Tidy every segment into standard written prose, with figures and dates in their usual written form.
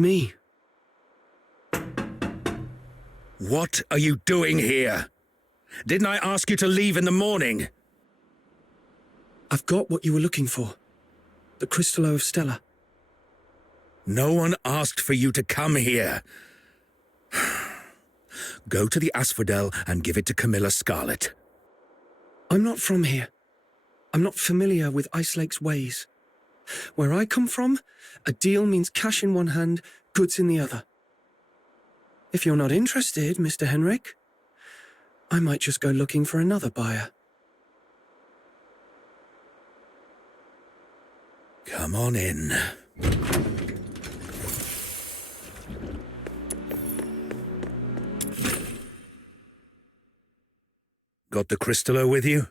me. What are you doing here? Didn't I ask you to leave in the morning? I've got what you were looking for. The Crystallo of Stella. No one asked for you to come here. Go to the asphodel and give it to Camilla Scarlet. I'm not from here. I'm not familiar with Ice Lake's ways. Where I come from, a deal means cash in one hand, goods in the other. If you're not interested, Mr. Henrik, I might just go looking for another buyer. Come on in. Got the Crystallo with you?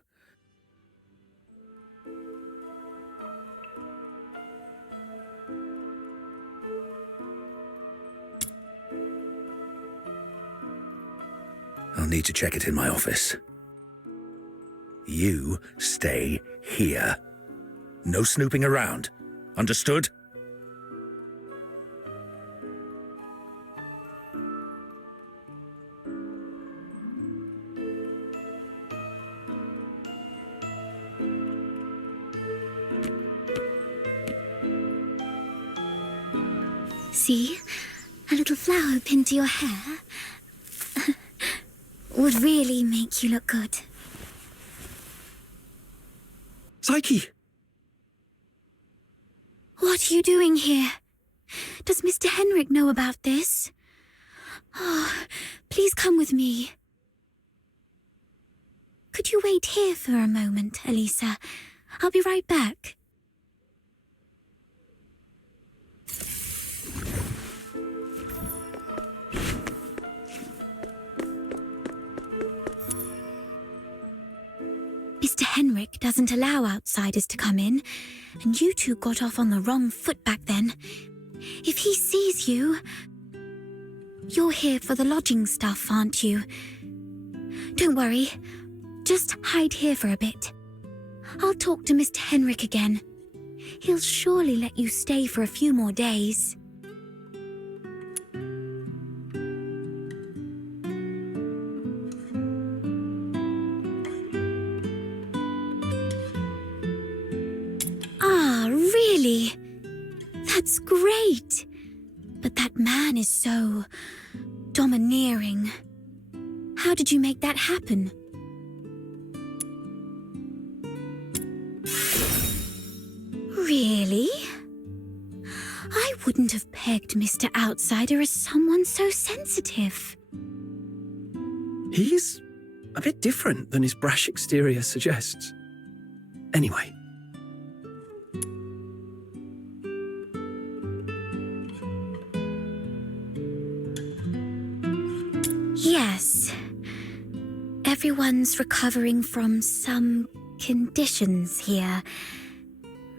I'll need to check it in my office. You stay here. No snooping around. Understood? See? A little flower pinned to your hair would really make you look good. Psyche! What are you doing here? Does Mr. Henrik know about this? Oh, please come with me. Could you wait here for a moment, Elisa? I'll be right back. Mr. Henrik doesn't allow outsiders to come in, and you two got off on the wrong foot back then. If he sees you... You're here for the lodging stuff, aren't you? Don't worry. Just hide here for a bit. I'll talk to Mr. Henrik again. He'll surely let you stay for a few more days. Really? That's great. But that man is so domineering. How did you make that happen? Really? I wouldn't have pegged Mr. Outsider as someone so sensitive. He's a bit different than his brash exterior suggests. Anyway. Yes. Everyone's recovering from some conditions here.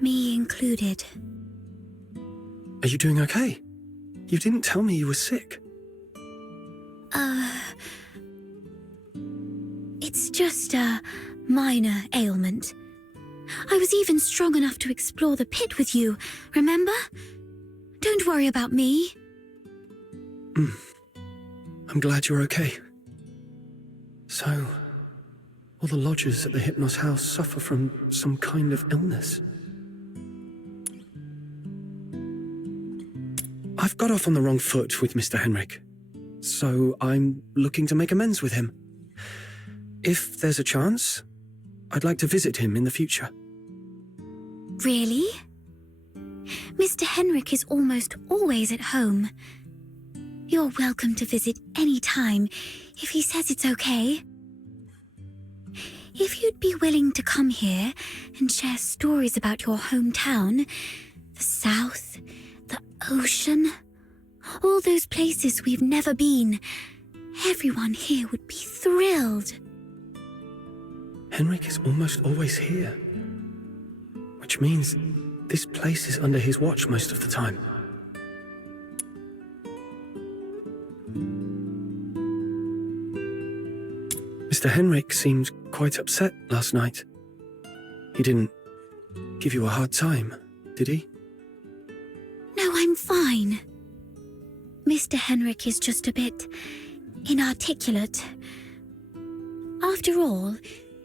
Me included. Are you doing okay? You didn't tell me you were sick. It's just a minor ailment. I was even strong enough to explore the pit with you, remember? Don't worry about me. I'm glad you're okay. So, all the lodgers at the Hypnos house suffer from some kind of illness. I've got off on the wrong foot with Mr. Henrik, so I'm looking to make amends with him. If there's a chance, I'd like to visit him in the future. Really? Mr. Henrik is almost always at home. You're welcome to visit any time, if he says it's okay. If you'd be willing to come here and share stories about your hometown, the South, the ocean, all those places we've never been, everyone here would be thrilled. Henrik is almost always here, which means this place is under his watch most of the time. Mr. Henrik seemed quite upset last night. He didn't give you a hard time, did he? No, I'm fine. Mr. Henrik is just a bit inarticulate. After all,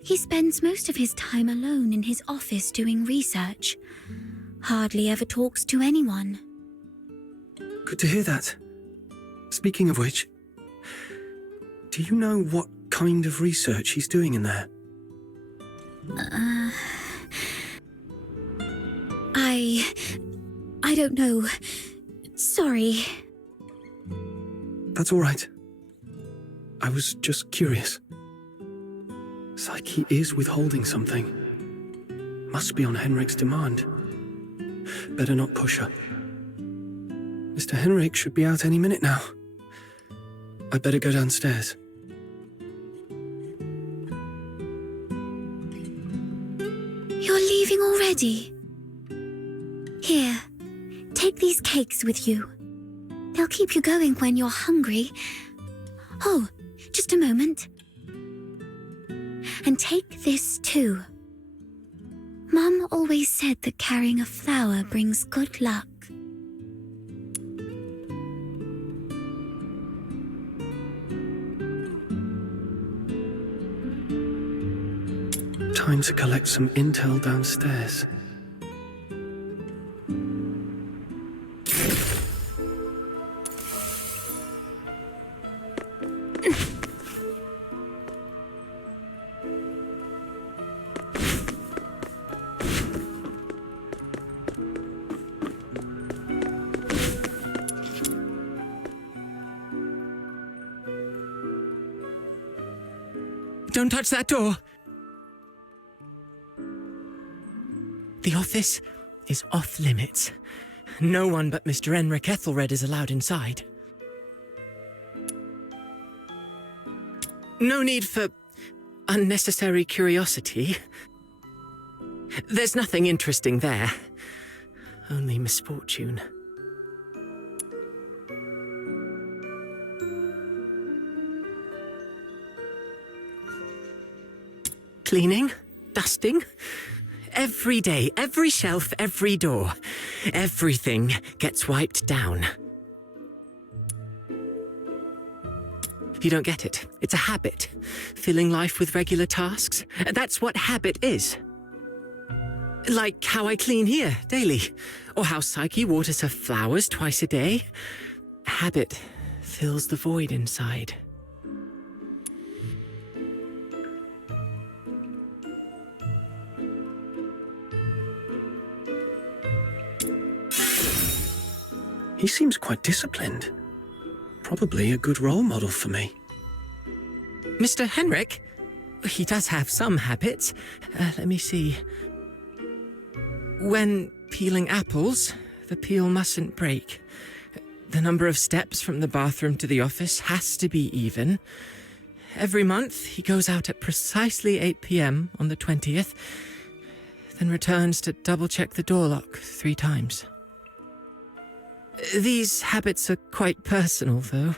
he spends most of his time alone in his office doing research. Hardly ever talks to anyone. Good to hear that. Speaking of which, do you know what kind of research he's doing in there? I don't know. Sorry. That's all right. I was just curious. Psyche is withholding something. Must be on Henrik's demand. Better not push her. Mr. Henrik should be out any minute now. I'd better go downstairs. You're leaving already? Here, take these cakes with you. They'll keep you going when you're hungry. Oh, just a moment. And take this too. Mum always said that carrying a flower brings good luck. Time to collect some intel downstairs. Don't touch that door! The office is off limits. No one but Mr. Henrik Ethelred is allowed inside. No need for unnecessary curiosity. There's nothing interesting there. Only misfortune. Cleaning, dusting, every day, every shelf, every door. Everything gets wiped down. You don't get it. It's a habit. Filling life with regular tasks. That's what habit is. Like how I clean here daily, or how Psyche waters her flowers twice a day. Habit fills the void inside. He seems quite disciplined. Probably a good role model for me. Mr. Henrik? He does have some habits. Let me see. When peeling apples, the peel mustn't break. The number of steps from the bathroom to the office has to be even. Every month, he goes out at precisely 8 p.m. on the 20th, then returns to double-check the door lock 3 times. These habits are quite personal, though.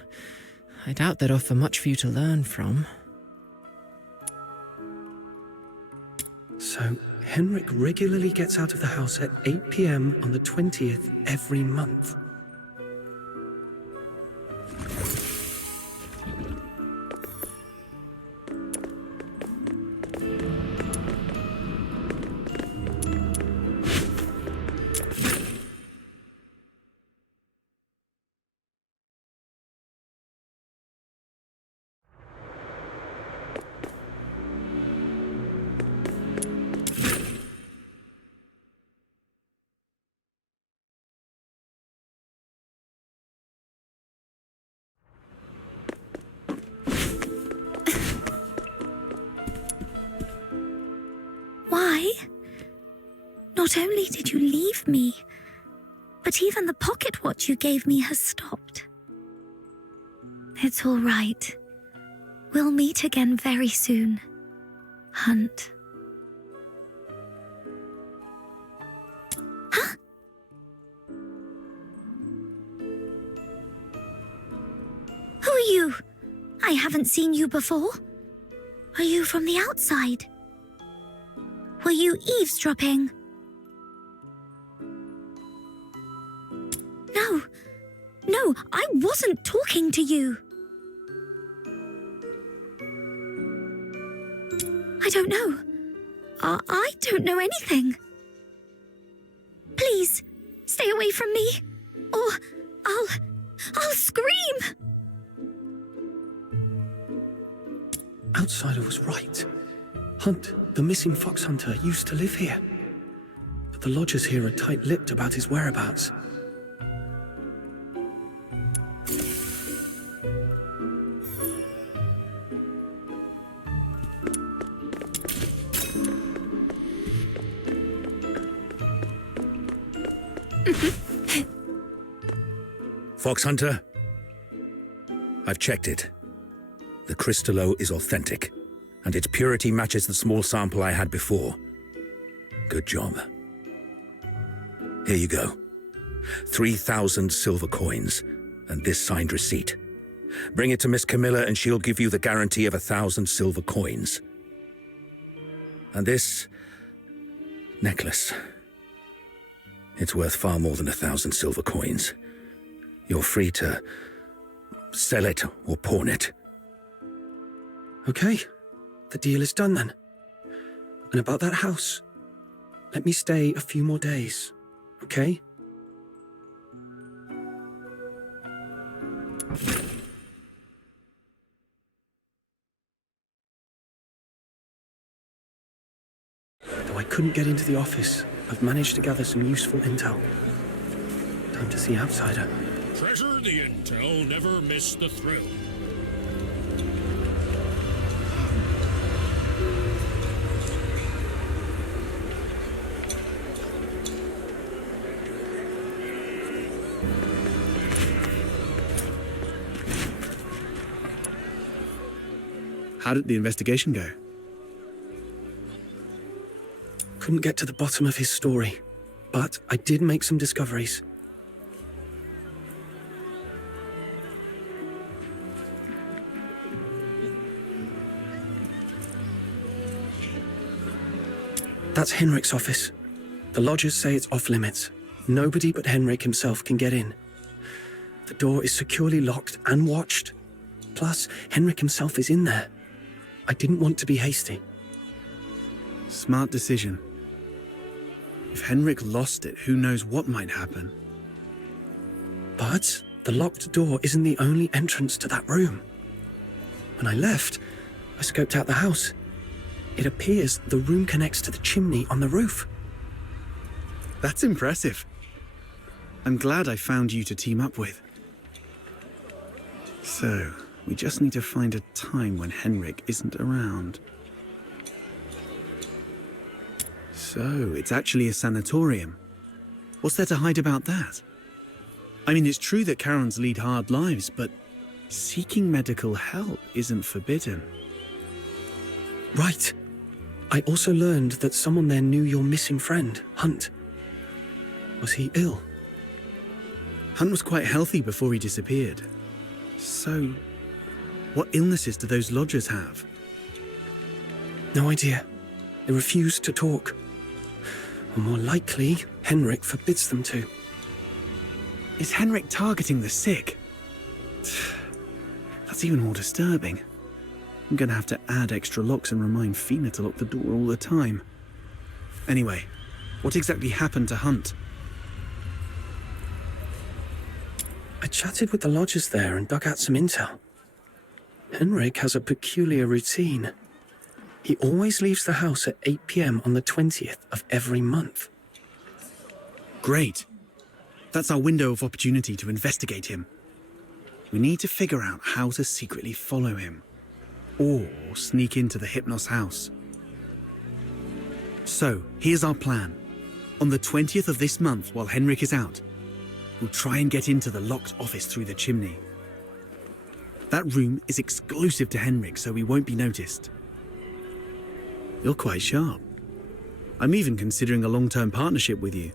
I doubt they'd offer much for you to learn from. So, Henrik regularly gets out of the house at 8 p.m. on the 20th every month. Why? Not only did you leave me, but even the pocket watch you gave me has stopped. It's all right. We'll meet again very soon, Hunt. Huh? Who are you? I haven't seen you before. Are you from the outside? Were you eavesdropping? No. No, I wasn't talking to you. I don't know. I don't know anything. Please, stay away from me, or I'll scream. Outsider was right. Hunt, the missing fox hunter, used to live here. But the lodgers here are tight-lipped about his whereabouts. Fox Hunter, I've checked it. The crystallo is authentic, and its purity matches the small sample I had before. Good job. Here you go. 3,000 silver coins, and this signed receipt. Bring it to Miss Camilla and she'll give you the guarantee of 1,000 silver coins. And this necklace. It's worth far more than 1,000 silver coins. You're free to sell it or pawn it. Okay, the deal is done then. And about that house, let me stay a few more days, okay? Though I couldn't get into the office, I've managed to gather some useful intel. Time to see Outsider. Treasure the intel, never miss the thrill. How did the investigation go? Couldn't get to the bottom of his story, but I did make some discoveries. That's Henrik's office. The lodgers say it's off limits. Nobody but Henrik himself can get in. The door is securely locked and watched. Plus, Henrik himself is in there. I didn't want to be hasty. Smart decision. If Henrik lost it, who knows what might happen. But the locked door isn't the only entrance to that room. When I left, I scoped out the house. It appears the room connects to the chimney on the roof. That's impressive. I'm glad I found you to team up with. So, we just need to find a time when Henrik isn't around. So, it's actually a sanatorium. What's there to hide about that? I mean, it's true that Karens lead hard lives, but seeking medical help isn't forbidden. Right. I also learned that someone there knew your missing friend, Hunt. Was he ill? Hunt was quite healthy before he disappeared. So, what illnesses do those lodgers have? No idea. They refuse to talk. Or more likely, Henrik forbids them to. Is Henrik targeting the sick? That's even more disturbing. I'm gonna have to add extra locks and remind Fina to lock the door all the time. Anyway, what exactly happened to Hunt? I chatted with the lodgers there and dug out some intel. Henrik has a peculiar routine. He always leaves the house at 8 p.m. on the 20th of every month. Great. That's our window of opportunity to investigate him. We need to figure out how to secretly follow him. Or sneak into the Hypnos house. So, here's our plan. On the 20th of this month, while Henrik is out, we'll try and get into the locked office through the chimney. That room is exclusive to Henrik, so we won't be noticed. You're quite sharp. I'm even considering a long-term partnership with you.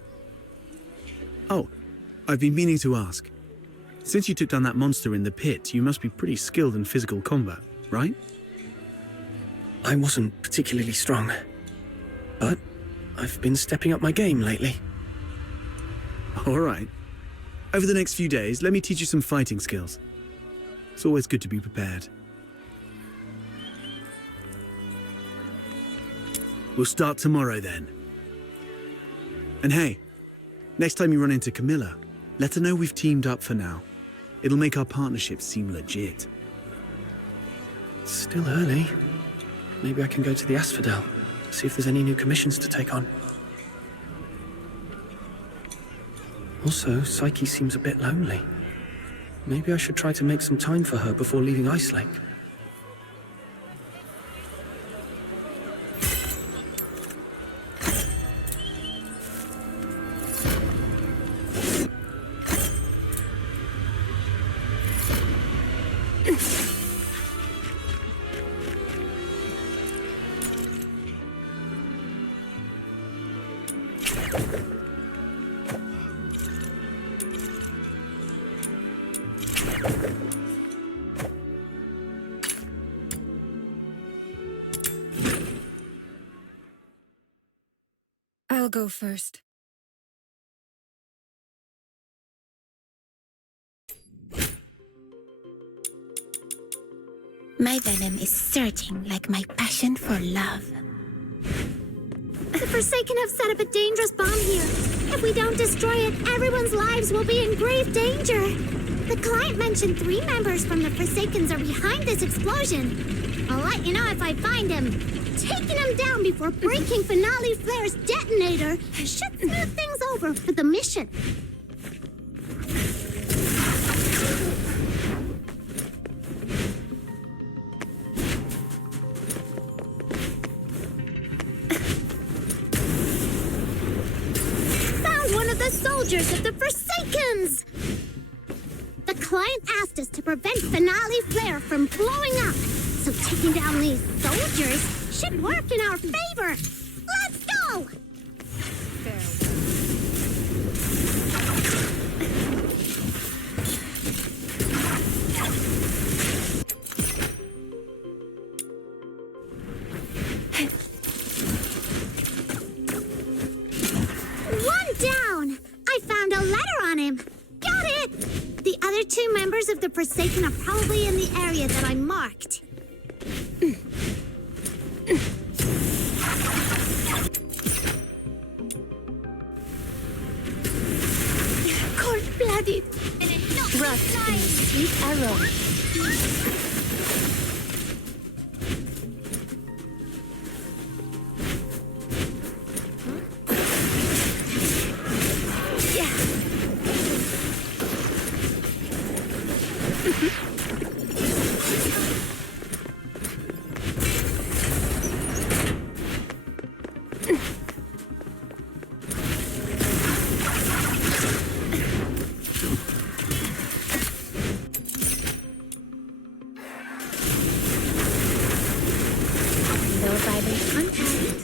Oh, I've been meaning to ask. Since you took down that monster in the pit, you must be pretty skilled in physical combat, right? I wasn't particularly strong, but I've been stepping up my game lately. All right. Over the next few days, let me teach you some fighting skills. It's always good to be prepared. We'll start tomorrow then. And hey, next time you run into Camilla, let her know we've teamed up for now. It'll make our partnership seem legit. It's still early. Maybe I can go to the Asphodel, see if there's any new commissions to take on. Also, Psyche seems a bit lonely. Maybe I should try to make some time for her before leaving Ice Lake. I'll go first. My venom is surging like my passion for love. The Forsaken have set up a dangerous bomb here. If we don't destroy it, everyone's lives will be in grave danger. The client mentioned 3 members from the Forsakens are behind this explosion. I'll let you know if I find him. Taking him down before breaking Finale Flare's detonator should smooth things over for the mission. Found one of the soldiers of the Forsakens! The client asked us to prevent Finale Flare from blowing up, so taking down these soldiers should work in our favor. Let's go! One down! I found a letter on him. Got it! The other 2 members of the Forsaken are probably in the area that I marked. Cold-blooded. Rough and sweet arrow. Low vibrant contact.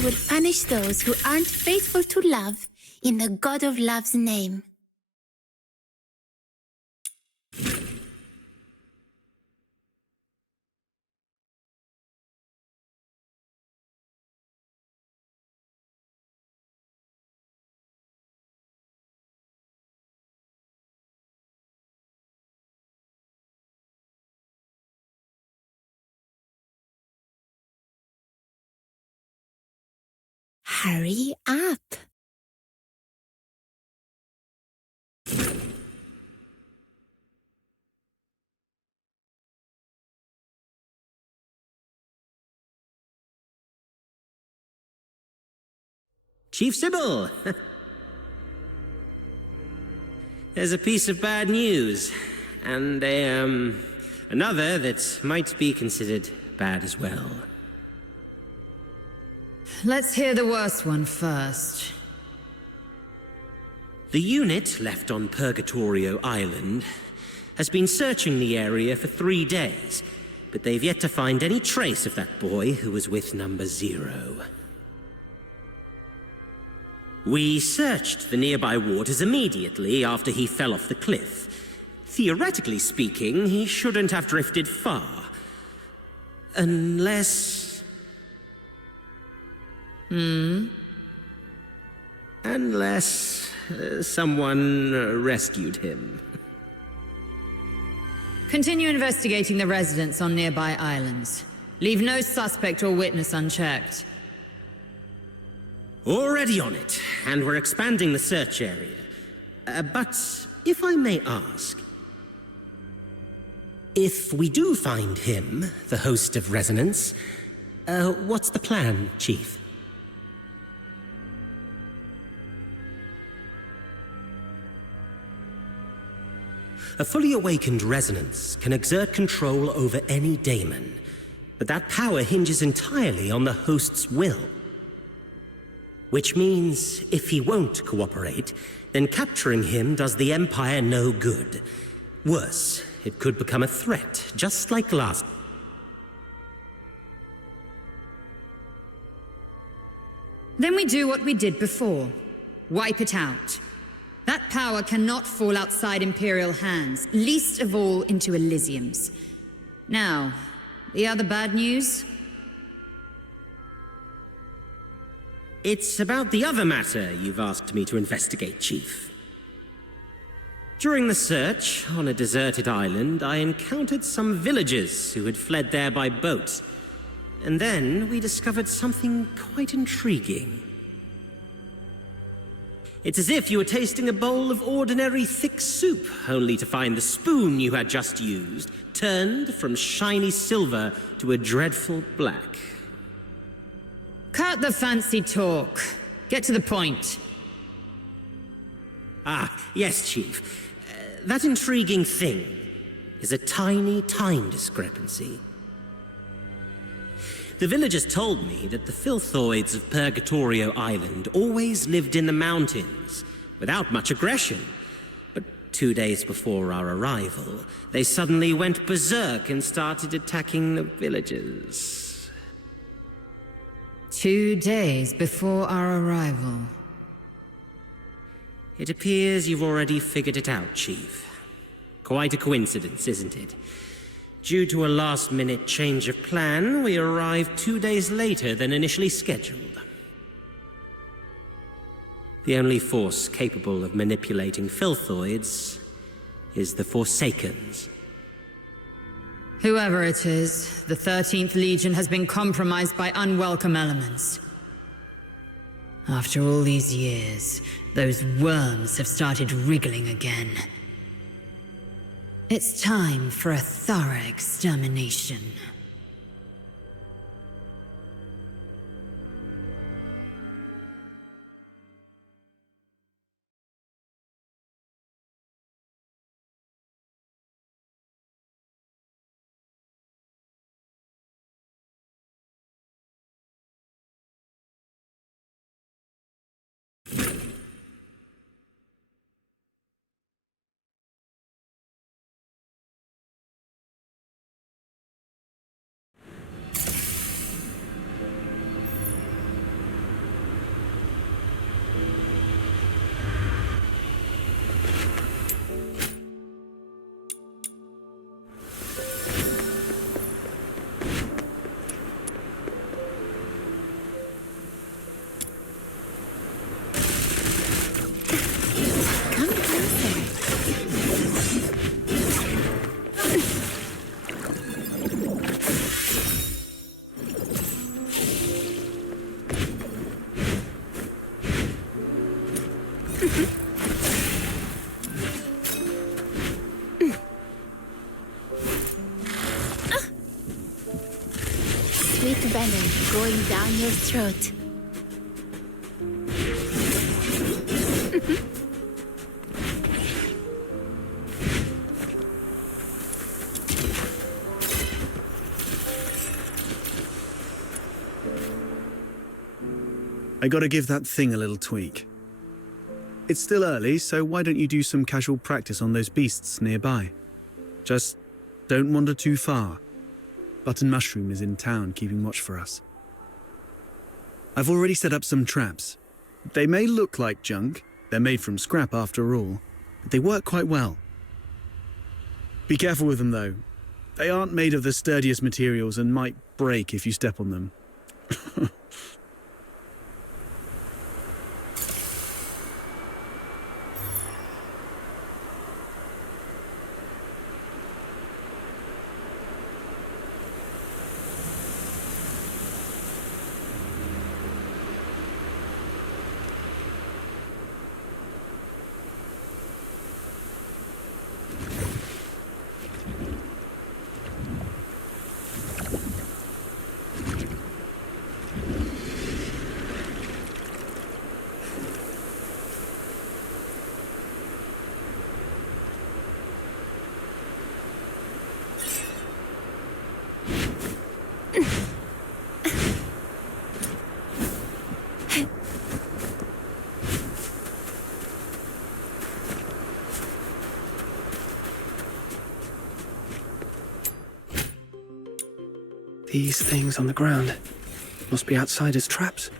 would punish those who aren't faithful to love in the God of Love's name. Hurry up. Chief Sybil! There's a piece of bad news, and another that might be considered bad as well. Let's hear the worst one first. The unit left on Purgatorio Island has been searching the area for 3 days, but they've yet to find any trace of that boy who was with Number 0. We searched the nearby waters immediately after he fell off the cliff. Theoretically speaking, he shouldn't have drifted far. Unless... Unless someone rescued him. Continue investigating the residents on nearby islands. Leave no suspect or witness unchecked. Already on it, and we're expanding the search area. But if I may ask, if we do find him, the host of Resonance, what's the plan, Chief? A fully awakened Resonance can exert control over any daemon, but that power hinges entirely on the host's will. Which means, if he won't cooperate, then capturing him does the Empire no good. Worse, it could become a threat, just like last. Then we do what we did before. Wipe it out. That power cannot fall outside Imperial hands, least of all into Elysium's. Now, the other bad news? It's about the other matter you've asked me to investigate, Chief. During the search on a deserted island, I encountered some villagers who had fled there by boat. And then we discovered something quite intriguing. It's as if you were tasting a bowl of ordinary thick soup, only to find the spoon you had just used turned from shiny silver to a dreadful black. Cut the fancy talk. Get to the point. Ah, yes, Chief. That intriguing thing is a tiny time discrepancy. The villagers told me that the filthoids of Purgatorio Island always lived in the mountains, without much aggression. But 2 days before our arrival, they suddenly went berserk and started attacking the villagers. 2 days before our arrival. It appears you've already figured it out, Chief. Quite a coincidence, isn't it? Due to a last-minute change of plan, we arrived 2 days later than initially scheduled. The only force capable of manipulating filthoids is the Forsakens. Whoever it is, the 13th Legion has been compromised by unwelcome elements. After all these years, those worms have started wriggling again. It's time for a thorough extermination. Sweet venom going down your throat. I gotta give that thing a little tweak. It's still early, so why don't you do some casual practice on those beasts nearby? Just don't wander too far. Button Mushroom is in town keeping watch for us. I've already set up some traps. They may look like junk, they're made from scrap after all, but they work quite well. Be careful with them though. They aren't made of the sturdiest materials and might break if you step on them. These things on the ground must be outsiders' traps.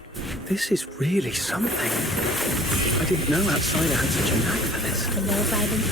This is really something. I didn't know Outsider had such a knack for this. Hello, violent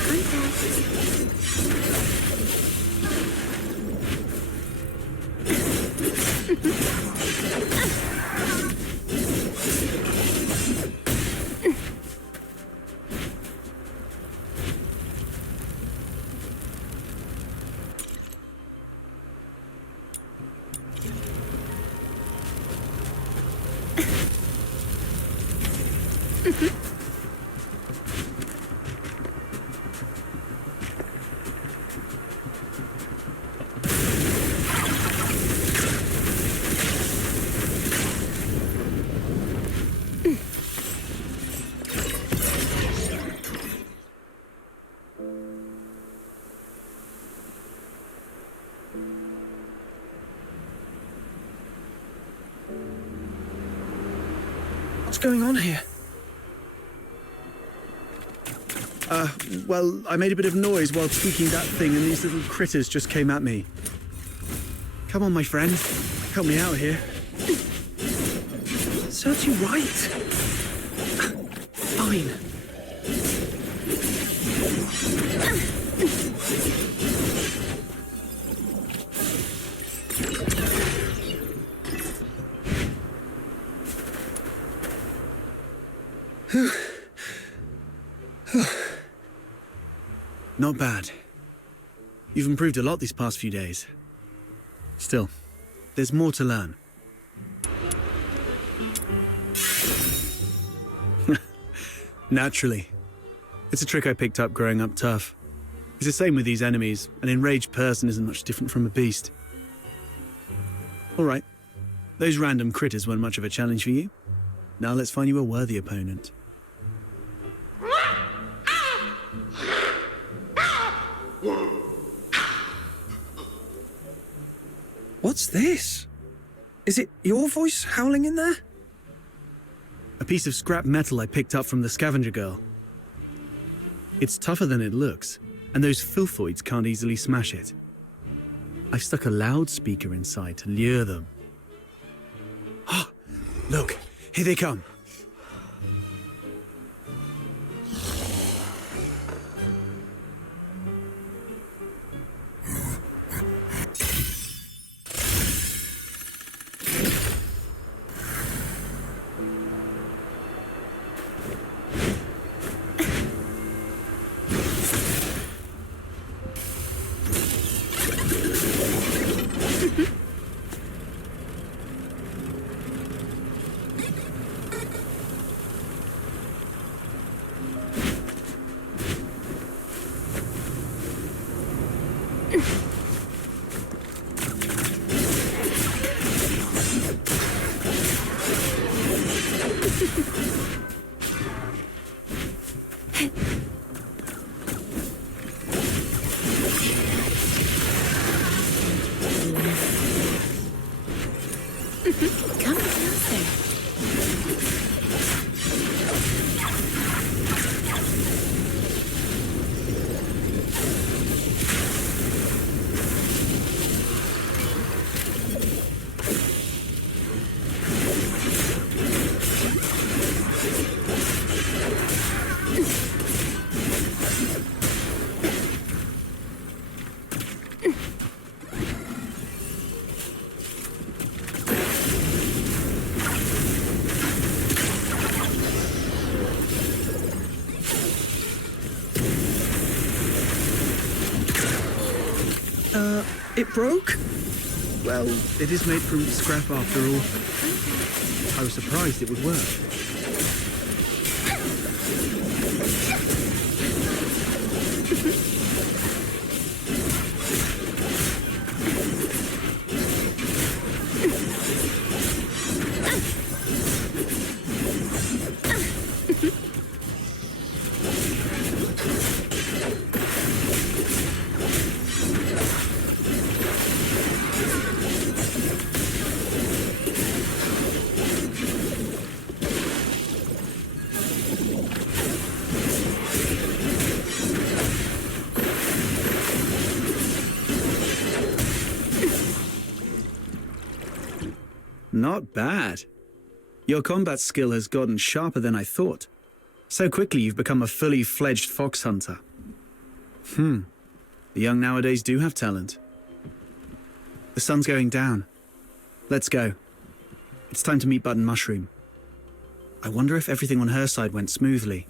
What's going on here? Well, I made a bit of noise while tweaking that thing and these little critters just came at me. Come on, my friend. Help me out here. Serves you right. Fine. Not bad. You've improved a lot these past few days. Still, there's more to learn. Naturally. It's a trick I picked up growing up tough. It's the same with these enemies. An enraged person isn't much different from a beast. All right. Those random critters weren't much of a challenge for you. Now let's find you a worthy opponent. What's this? Is it your voice howling in there? A piece of scrap metal I picked up from the scavenger girl. It's tougher than it looks, and those filthoids can't easily smash it. I've stuck a loudspeaker inside to lure them. Ah, look, here they come. Come closer. It broke? Well, it is made from scrap after all. I was surprised it would work. Not bad. Your combat skill has gotten sharper than I thought. So quickly you've become a fully fledged fox hunter. The young nowadays do have talent. The sun's going down. Let's go. It's time to meet Button Mushroom. I wonder if everything on her side went smoothly.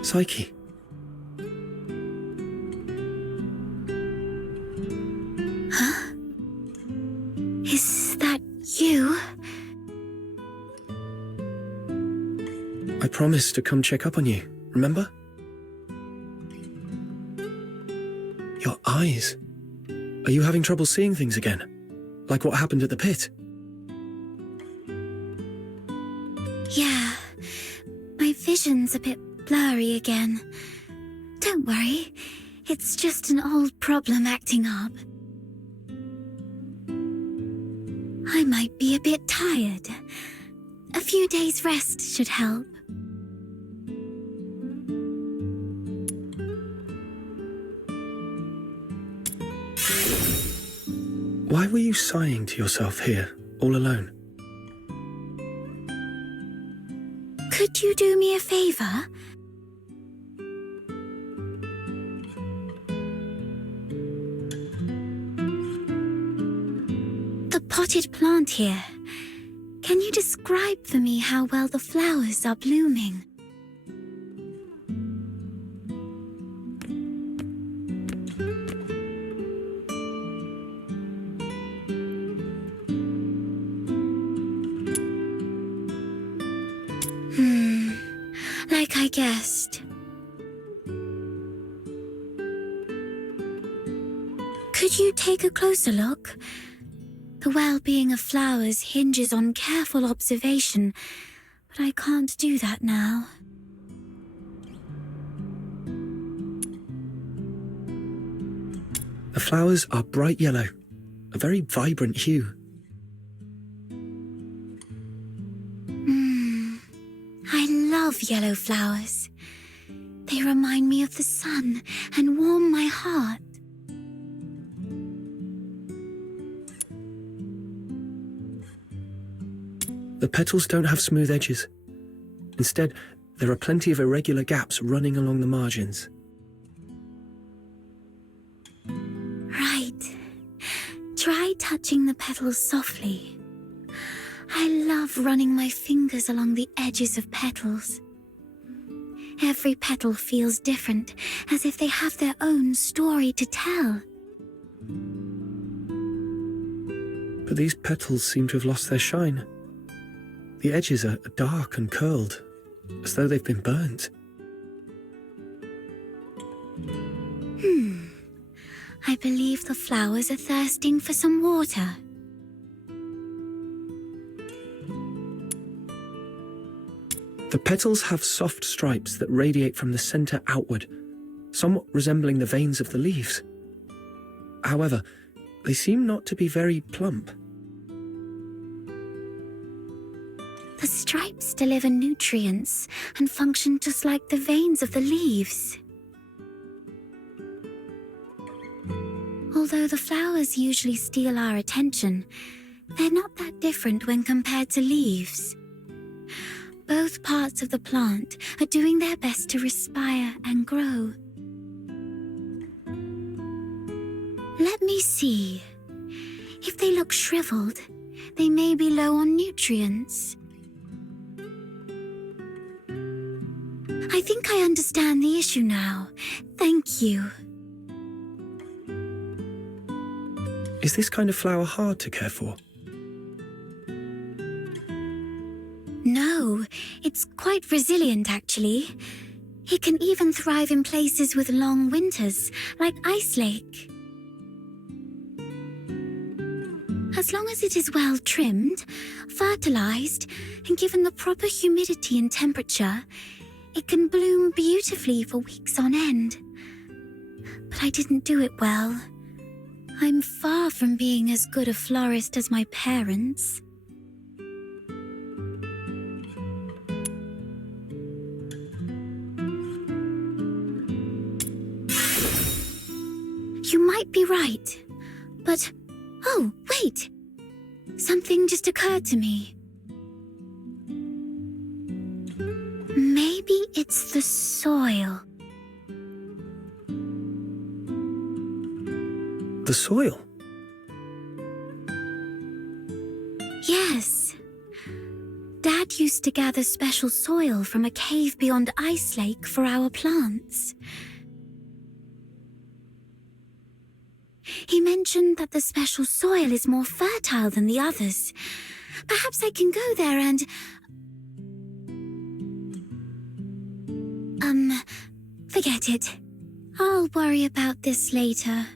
Psyche. Huh? Is that you? I promised to come check up on you, remember? Your eyes. Are you having trouble seeing things again? Like what happened at the pit? Yeah. My vision's a bit blurry again. Don't worry. It's just an old problem acting up. I might be a bit tired. A few days' rest should help. Why were you sighing to yourself here, all alone? Could you do me a favor? The potted plant here. Can you describe for me how well the flowers are blooming? Like I guessed. Could you take a closer look? The well-being of flowers hinges on careful observation, but I can't do that now. The flowers are bright yellow, a very vibrant hue. I love yellow flowers. They remind me of the sun and warm my heart. The petals don't have smooth edges. Instead, there are plenty of irregular gaps running along the margins. Right. Try touching the petals softly. I love running my fingers along the edges of petals. Every petal feels different, as if they have their own story to tell. But these petals seem to have lost their shine. The edges are dark and curled, as though they've been burnt. I believe the flowers are thirsting for some water. The petals have soft stripes that radiate from the center outward, somewhat resembling the veins of the leaves. However, they seem not to be very plump. The stripes deliver nutrients and function just like the veins of the leaves. Although the flowers usually steal our attention, they're not that different when compared to leaves. Both parts of the plant are doing their best to respire and grow. Let me see. If they look shriveled, they may be low on nutrients. I think I understand the issue now. Thank you. Is this kind of flower hard to care for? No, it's quite resilient actually. It can even thrive in places with long winters, like Ice Lake. As long as it is well trimmed, fertilized, and given the proper humidity and temperature, it can bloom beautifully for weeks on end. But I didn't do it well. I'm far from being as good a florist as my parents. You might be right, but... Oh, wait! Something just occurred to me. Maybe it's the soil. The soil? Yes. Dad used to gather special soil from a cave beyond Ice Lake for our plants. He mentioned that the special soil is more fertile than the others. Perhaps I can go there and... Forget it. I'll worry about this later.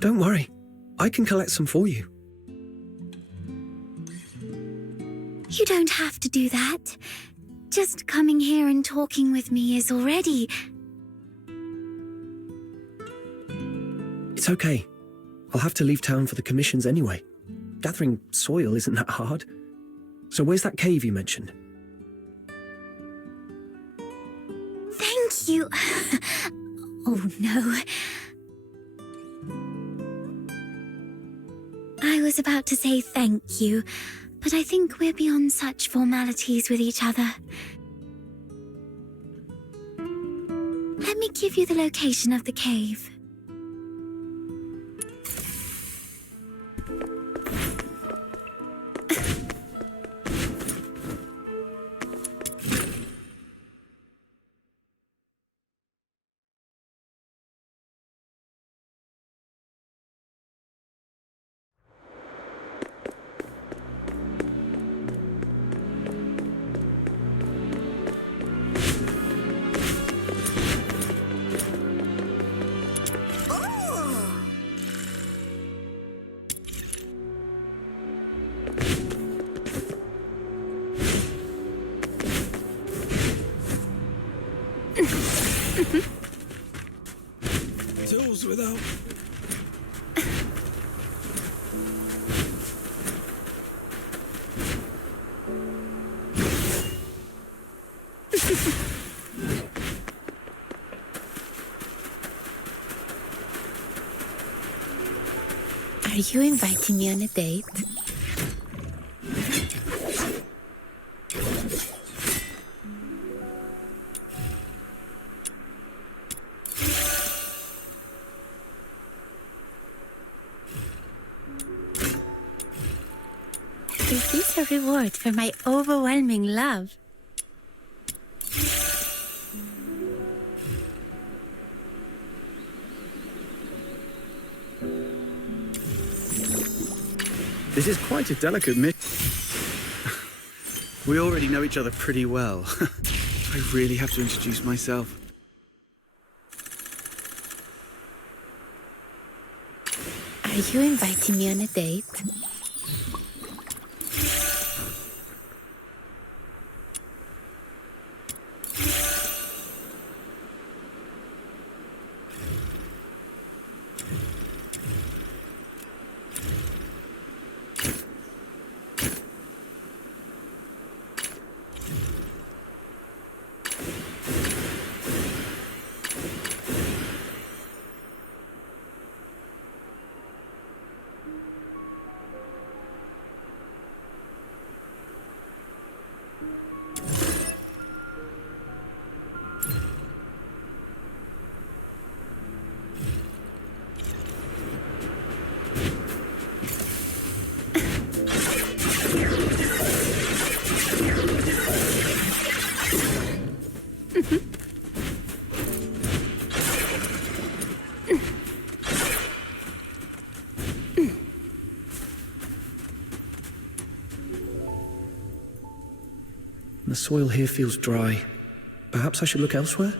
Don't worry. I can collect some for you. You don't have to do that. Just coming here and talking with me is already... It's okay. I'll have to leave town for the commissions anyway. Gathering soil isn't that hard. So where's that cave you mentioned? Thank you. Oh, no. I was about to say thank you, but I think we're beyond such formalities with each other. Let me give you the location of the cave. without... Are you inviting me on a date? Is this a reward for my overwhelming love? This is quite a delicate mission. We already know each other pretty well. I really have to introduce myself. Are you inviting me on a date? The soil here feels dry. Perhaps I should look elsewhere?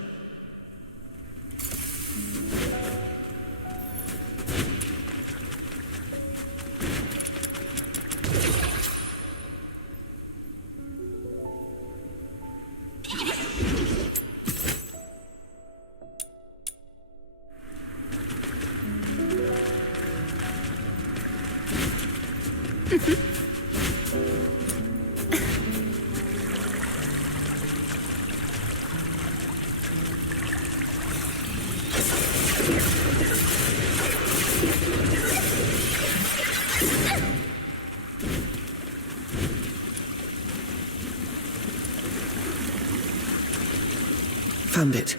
Found it.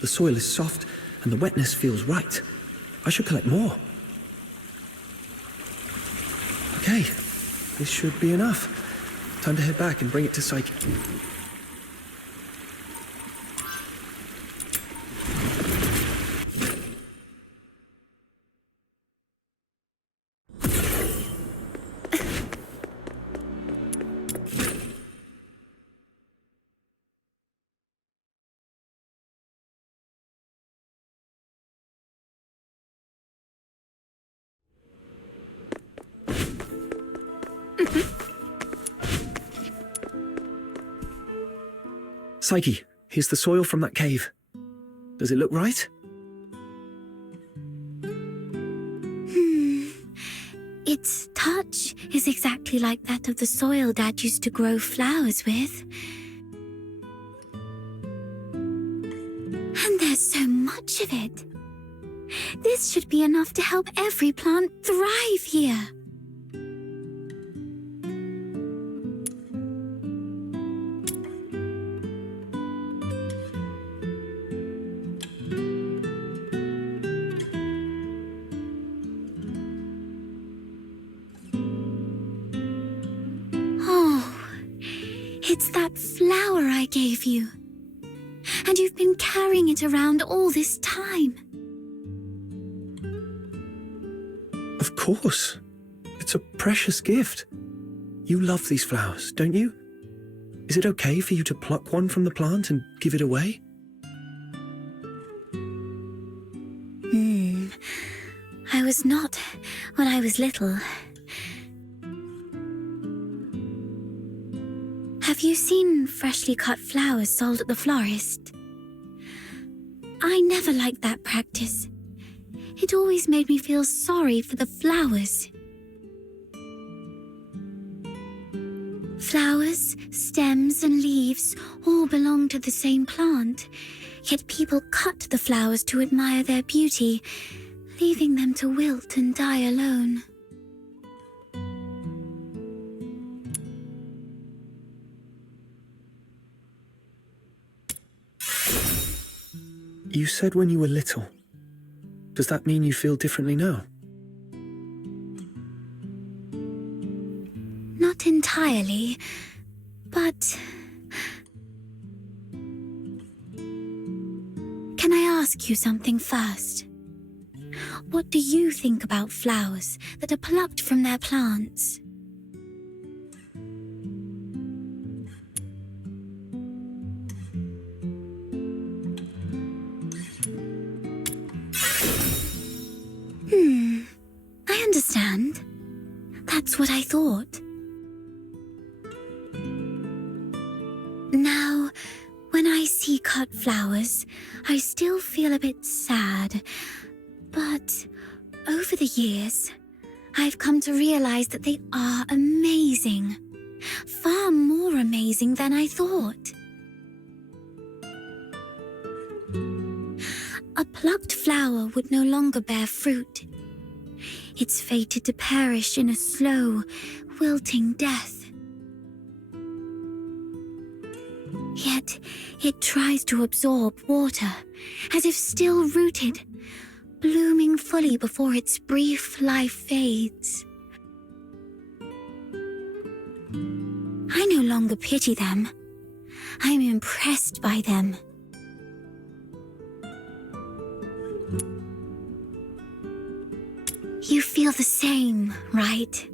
The soil is soft and the wetness feels right. I should collect more. Okay, this should be enough. Time to head back and bring it to Psyche. Psyche, here's the soil from that cave. Does it look right? Its touch is exactly like that of the soil Dad used to grow flowers with. And there's so much of it. This should be enough to help every plant thrive here. It's that flower I gave you. And you've been carrying it around all this time. Of course. It's a precious gift. You love these flowers, don't you? Is it okay for you to pluck one from the plant and give it away? I was not when I was little. Have you seen freshly cut flowers sold at the florist? I never liked that practice. It always made me feel sorry for the flowers. Flowers, stems, and leaves all belong to the same plant, yet people cut the flowers to admire their beauty, leaving them to wilt and die alone. You said when you were little. Does that mean you feel differently now? Not entirely, but... Can I ask you something first? What do you think about flowers that are plucked from their plants? I understand. That's what I thought. Now, when I see cut flowers, I still feel a bit sad. But over the years, I've come to realize that they are amazing. Far more amazing than I thought. A plucked flower would no longer bear fruit. It's fated to perish in a slow, wilting death. Yet it tries to absorb water, as if still rooted, blooming fully before its brief life fades. I no longer pity them. I'm impressed by them. You feel the same, right?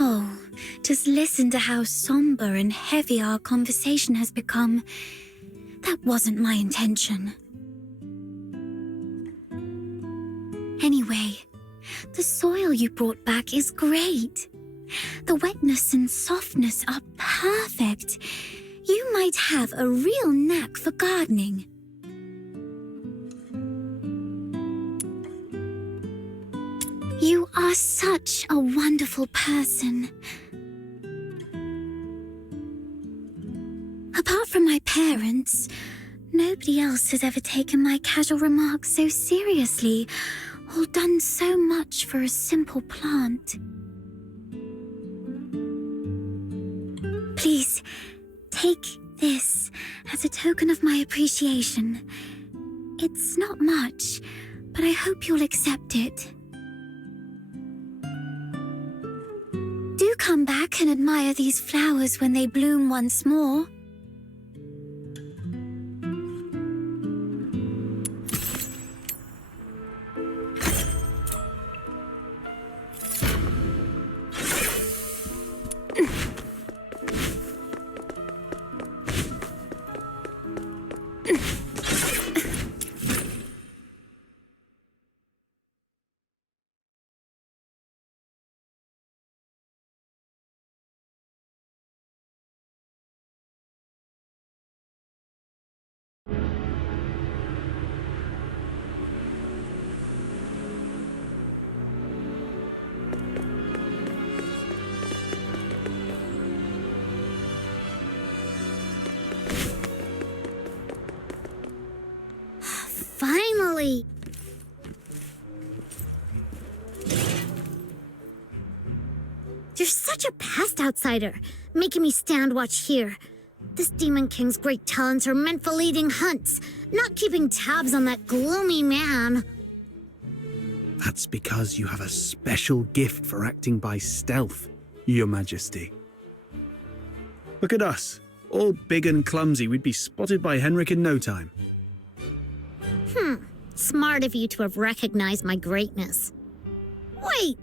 Oh, just listen to how somber and heavy our conversation has become. That wasn't my intention. Anyway, the soil you brought back is great. The wetness and softness are perfect. You might have a real knack for gardening. You are such a wonderful person. Apart from my parents, nobody else has ever taken my casual remarks so seriously or done so much for a simple plant. Please, take this as a token of my appreciation. It's not much, but I hope you'll accept it. Do come back and admire these flowers when they bloom once more. Finally! You're such a past outsider, making me stand watch here. This Demon King's great talents are meant for leading hunts, not keeping tabs on that gloomy man. That's because you have a special gift for acting by stealth, Your Majesty. Look at us, all big and clumsy. We'd be spotted by Henrik in no time. Smart of you to have recognized my greatness. Wait,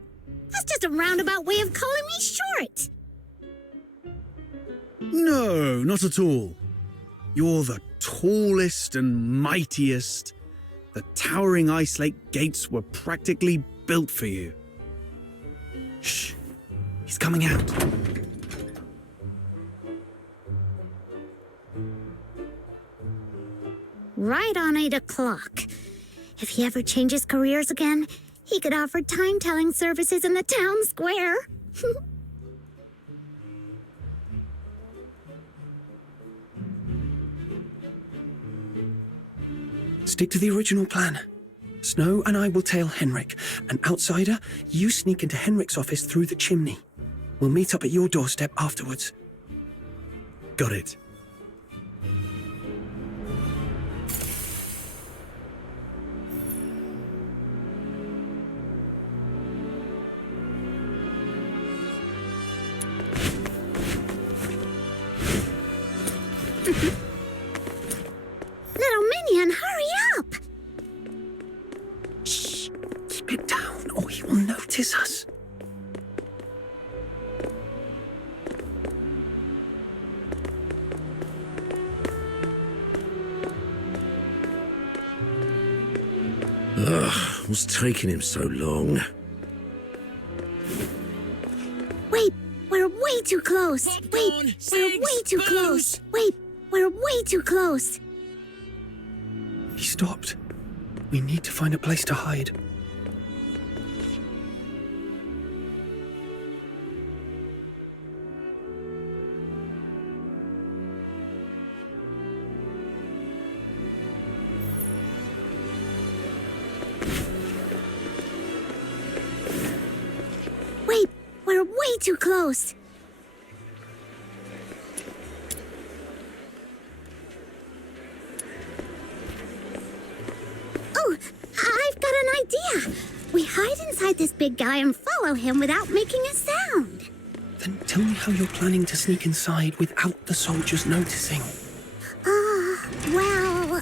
that's just a roundabout way of calling me short. No, not at all. You're the tallest and mightiest. The towering Ice Lake gates were practically built for you. Shh, he's coming out. right on 8 o'clock. If he ever changes careers again, he could offer time-telling services in the town square. Stick to the original plan. Snow and I will tail Henrik. An outsider, you sneak into Henrik's office through the chimney. We'll meet up at your doorstep afterwards. Got it. Little minion, hurry up! Shh! Keep it down, or he will notice us. Ugh, what's taking him so long? Wait, we're way too close. Popcorn, Wait, we're cigs, way too booze. close. Wait, we're way too close. He stopped. We need to find a place to hide. Wait, we're way too close. Oh, I've got an idea. We hide inside this big guy and follow him without making a sound. Then tell me how you're planning to sneak inside without the soldiers noticing. Well,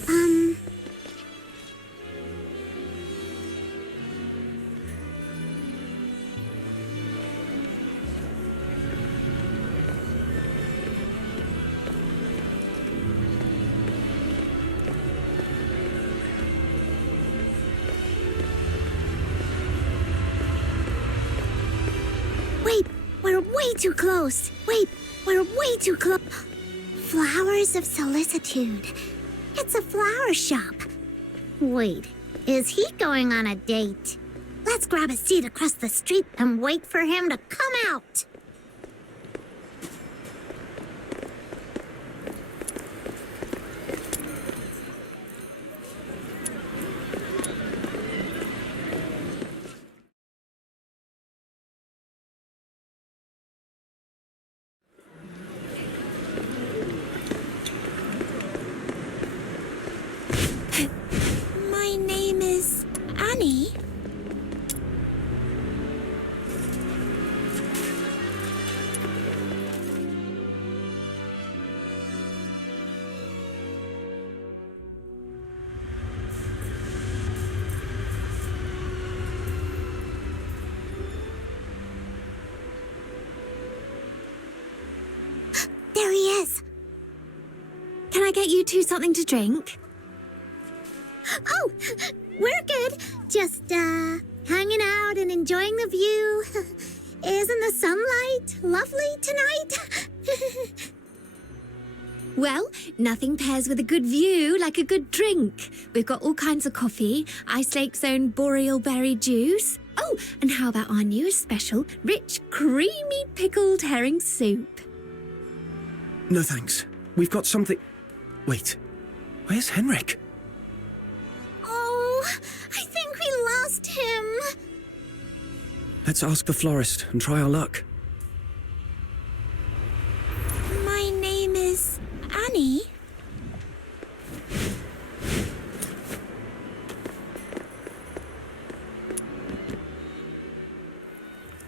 Wait, we're way too close. Wait, we're way too close. Flowers of solicitude. It's a flower shop. Wait, is he going on a date? Let's grab a seat across the street and wait for him to come out. My name is Annie. There he is. Can I get you two something to drink? Oh, we're good. Just, hanging out and enjoying the view. Isn't the sunlight lovely tonight? Well, nothing pairs with a good view like a good drink. We've got all kinds of coffee, Ice Lake's own boreal berry juice. Oh, and how about our newest special, rich, creamy pickled herring soup? No thanks. We've got something... Wait, where's Henrik? Oh, I think we lost him. Let's ask the florist and try our luck. My name is Annie.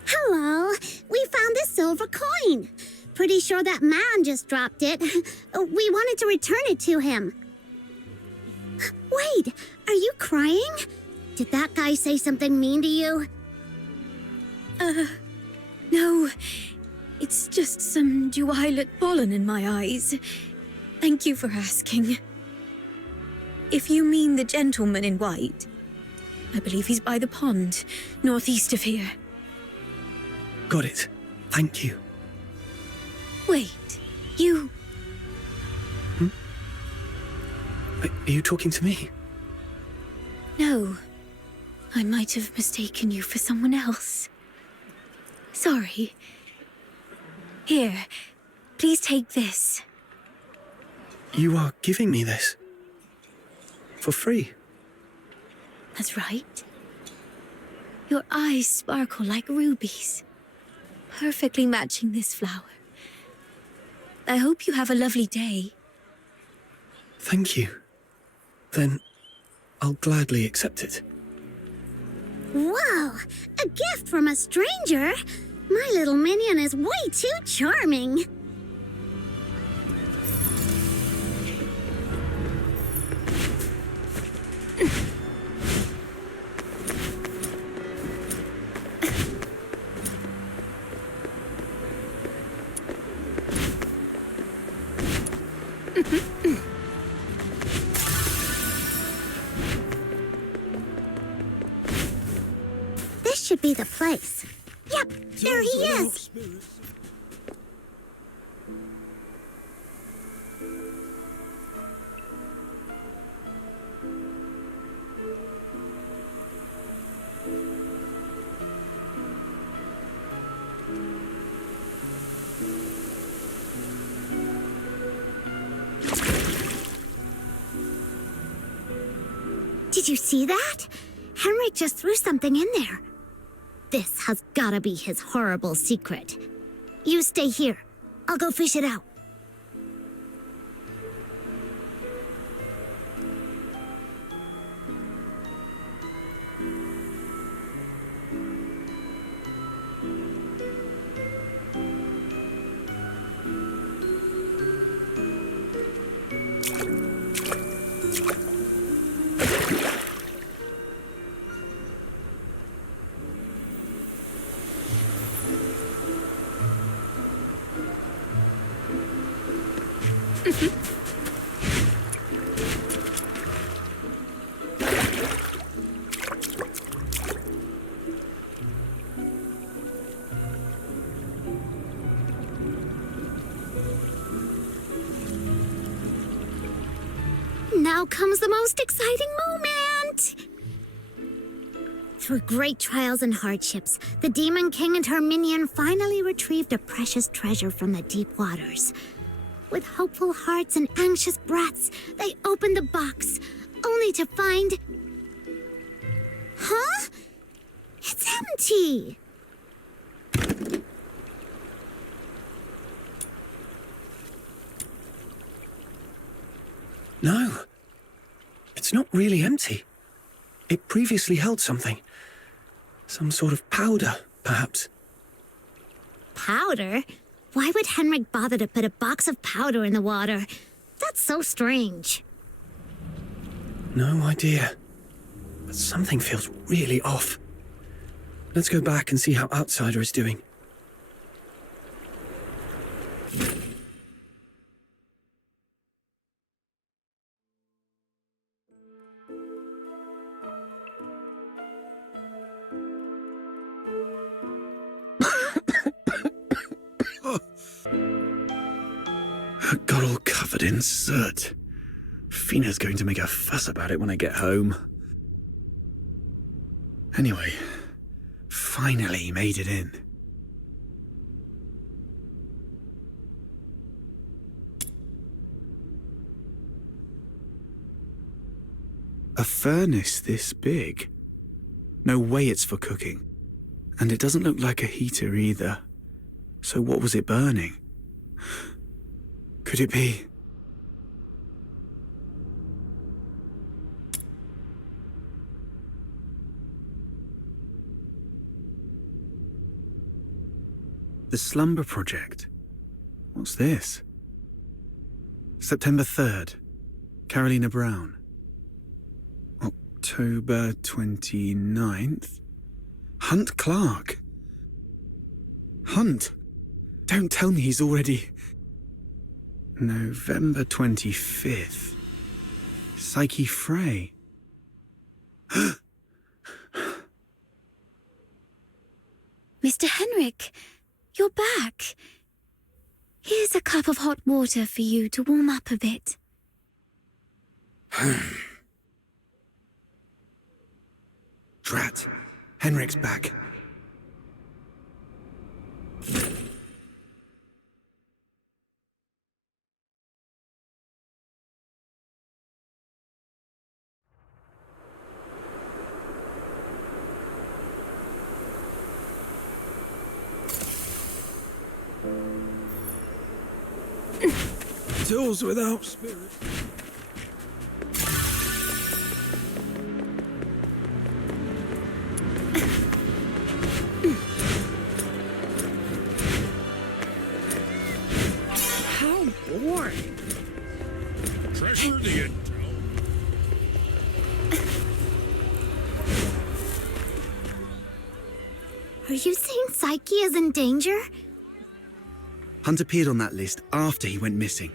Hello, we found a silver coin. Pretty sure that man just dropped it. We wanted to return it to him. Wait, are you crying? Did that guy say something mean to you? No, it's just some duet pollen in my eyes. Thank you for asking. If you mean the gentleman in white, I believe he's by the pond, northeast of here. Got it. Thank you. Wait, you... Are you talking to me? No. I might have mistaken you for someone else. Sorry. Here, please take this. You are giving me this? For free? That's right. Your eyes sparkle like rubies, perfectly matching this flower. I hope you have a lovely day. Thank you. Then I'll gladly accept it. Wow! A gift from a stranger? My little minion is way too charming. This should be the place. Yep, there he is. Did you see that? Henrik just threw something in there. This has gotta be his horrible secret. You stay here. I'll go fish it out. Now comes the most exciting moment! Through great trials and hardships, the Demon King and her minion finally retrieved a precious treasure from the deep waters. With hopeful hearts and anxious breaths, they opened the box, only to find... Huh? It's empty! No. It's not really empty. It previously held something. Some sort of powder, perhaps. Powder? Why would Henrik bother to put a box of powder in the water? That's so strange. No idea. But something feels really off. Let's go back and see how Outsider is doing. I got all covered in soot. Fina's going to make a fuss about it when I get home. Anyway, finally made it in. A furnace this big? No way it's for cooking. And it doesn't look like a heater either. So what was it burning? Could it be... The Slumber Project. What's this? September 3rd. Carolina Brown. October 29th. Hunt Clark. Hunt? Don't tell me he's already... November 25th. Psyche Frey. Mr. Henrik, you're back. Here's a cup of hot water for you to warm up a bit. Drat. Henrik's back. Tools without spirit. How boring. Treasure the intel. Are you saying Psyche is in danger? Hunt appeared on that list after he went missing.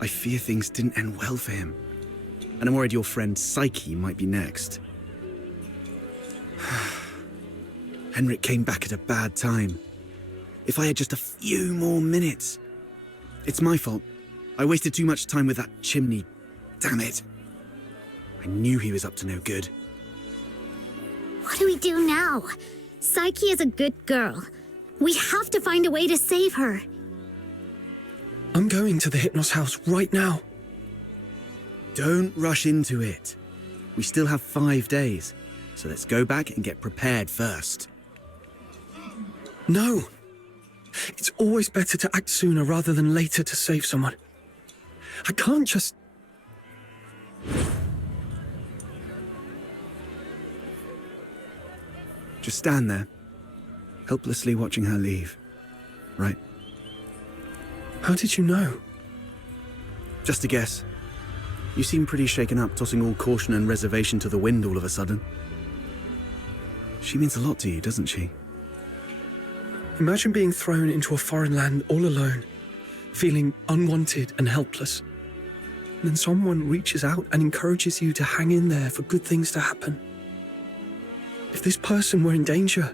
I fear things didn't end well for him. And I'm worried your friend Psyche might be next. Henrik came back at a bad time. If I had just a few more minutes. It's my fault. I wasted too much time with that chimney. Damn it. I knew he was up to no good. What do we do now? Psyche is a good girl. We have to find a way to save her. I'm going to the Hypnos house right now. Don't rush into it. We still have 5 days, so let's go back and get prepared first. No. It's always better to act sooner rather than later to save someone. I can't just... Just stand there, helplessly watching her leave. Right? How did you know? Just a guess. You seem pretty shaken up, tossing all caution and reservation to the wind all of a sudden. She means a lot to you, doesn't she? Imagine being thrown into a foreign land all alone, feeling unwanted and helpless. And then someone reaches out and encourages you to hang in there for good things to happen. If this person were in danger,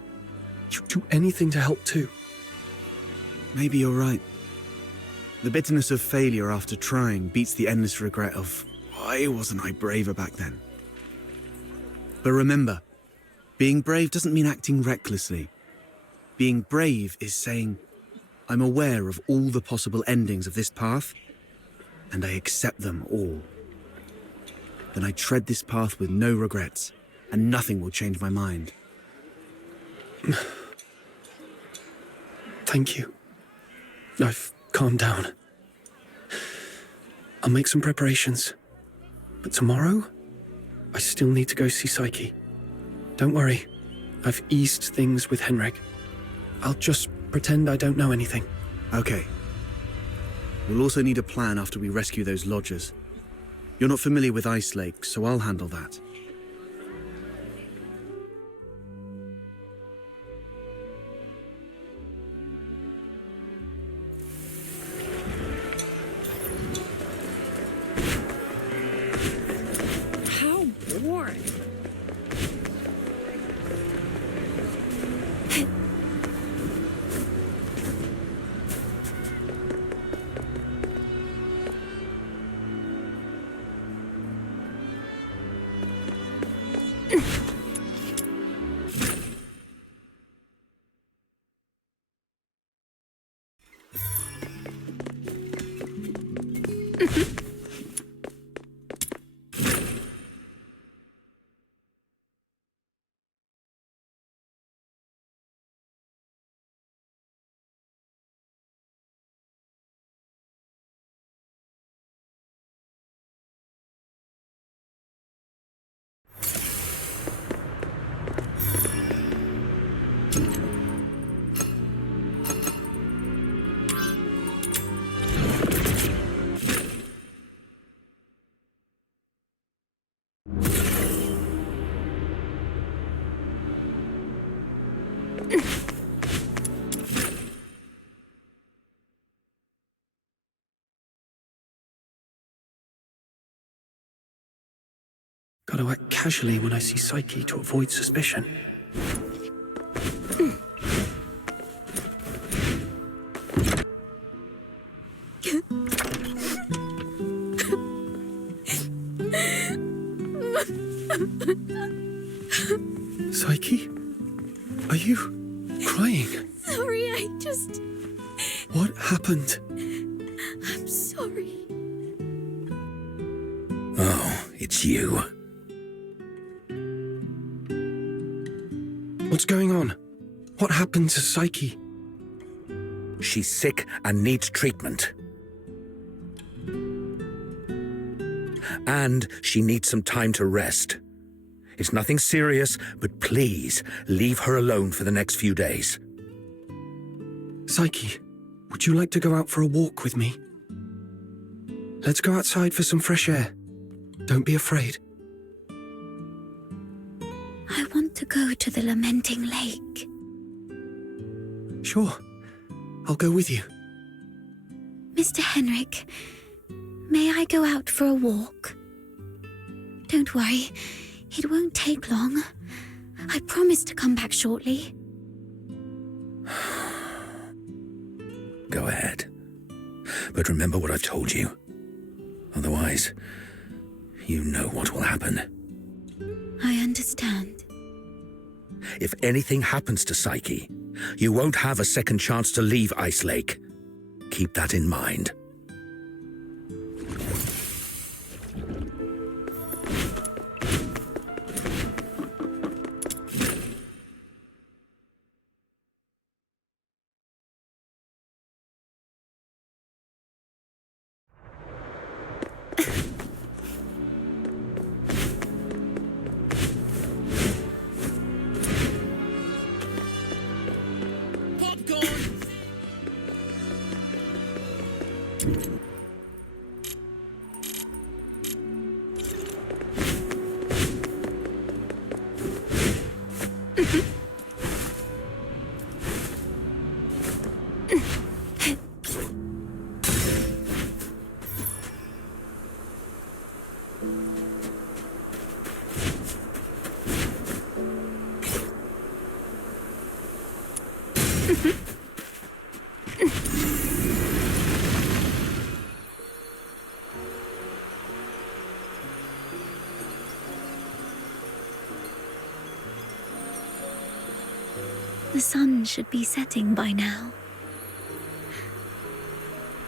you'd do anything to help too. Maybe you're right. The bitterness of failure after trying beats the endless regret of, why wasn't I braver back then? But remember, being brave doesn't mean acting recklessly. Being brave is saying, I'm aware of all the possible endings of this path, and I accept them all. Then I tread this path with no regrets, and nothing will change my mind. Thank you. I've calmed down. I'll make some preparations. But tomorrow, I still need to go see Psyche. Don't worry, I've eased things with Henrik. I'll just pretend I don't know anything. Okay. We'll also need a plan after we rescue those lodgers. You're not familiar with Ice Lake, so I'll handle that. How boring. Gotta act casually when I see Psyche to avoid suspicion. What happened? I'm sorry. Oh, it's you. What's going on? What happened to Psyche? She's sick and needs treatment. And she needs some time to rest. It's nothing serious, but please leave her alone for the next few days. Psyche, would you like to go out for a walk with me? Let's go outside for some fresh air. Don't be afraid. I want to go to the Lamenting Lake. Sure. I'll go with you. Mr. Henrik, may I go out for a walk? Don't worry, it won't take long. I promise to come back shortly. Go ahead. But remember what I've told you. Otherwise, you know what will happen. I understand. If anything happens to Psyche, you won't have a second chance to leave Ice Lake. Keep that in mind. The sun should be setting by now.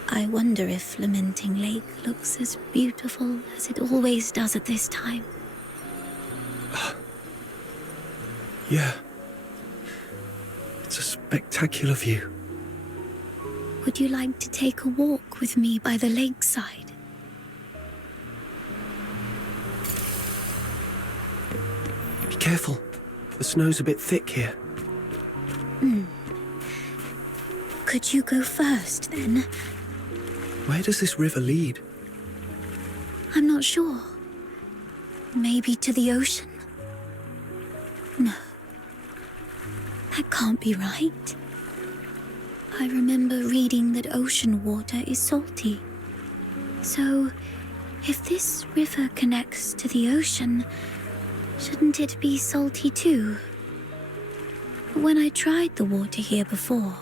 I wonder if Lamenting Lake looks as beautiful as it always does at this time. Yeah. It's a spectacular view. Would you like to take a walk with me by the lakeside? Be careful. The snow's a bit thick here. Could you go first, then? Where does this river lead? I'm not sure. Maybe to the ocean? No. That can't be right. I remember reading that ocean water is salty. So, if this river connects to the ocean, shouldn't it be salty too? When I tried the water here before,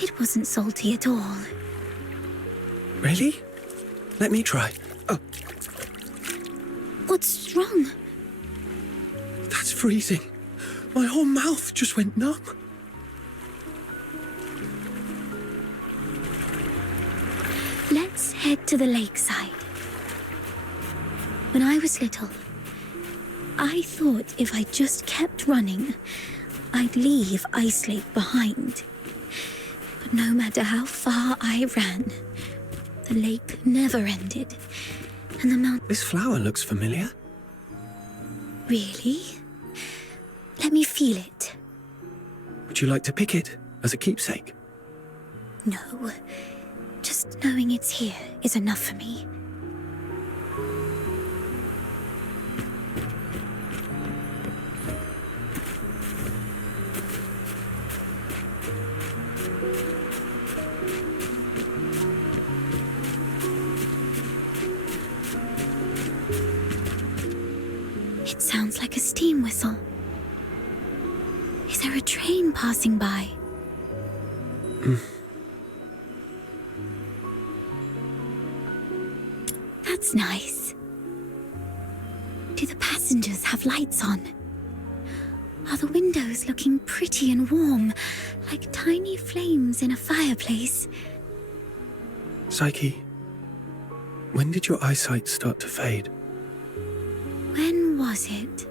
it wasn't salty at all. Really? Let me try. Oh, What's wrong? that's freezing. My whole mouth just went numb. Let's head to the lakeside. When I was little, I thought if I just kept running, I'd leave Ice Lake behind. But no matter how far I ran, the lake never ended, and the mountain... This flower looks familiar. Really? Let me feel it. Would you like to pick it as a keepsake? No, just knowing it's here is enough for me. It sounds like a steam whistle. Is there a train passing by? That's nice. Do the passengers have lights on? are the windows looking pretty and warm, like tiny flames in a fireplace. Psyche, when did your eyesight start to fade? When was it?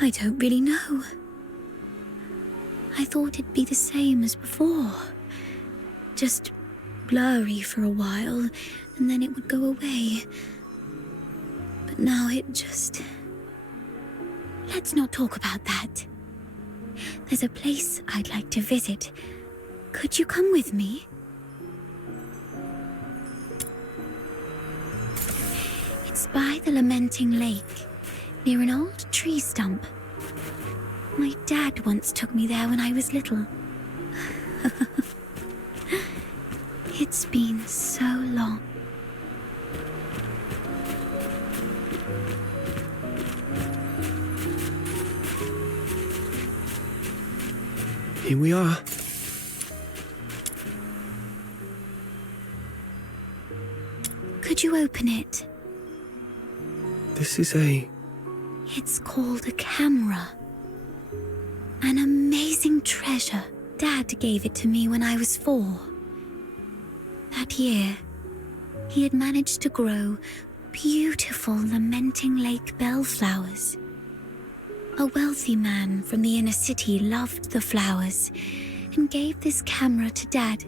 I don't really know. I thought it'd be the same as before. Just blurry for a while, and then it would go away. But now it just... Let's not talk about that. There's a place I'd like to visit. Could you come with me? It's by the Lamenting Lake, near an old tree stump. My dad once took me there when I was little. It's been so long. Here we are. Could you open it? This is a... It's called a camera. An amazing treasure. Dad gave it to me when I was 4. That year, he had managed to grow beautiful Lamenting Lake bellflowers. A wealthy man from the inner city loved the flowers and gave this camera to Dad,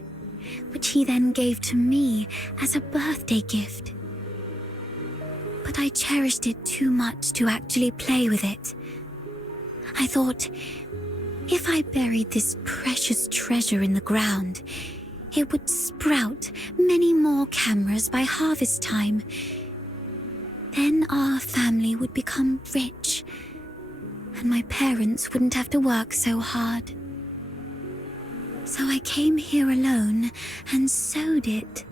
which he then gave to me as a birthday gift. But I cherished it too much to actually play with it. I thought, if I buried this precious treasure in the ground, it would sprout many more cameras by harvest time. Then our family would become rich, and my parents wouldn't have to work so hard. So I came here alone and sewed it.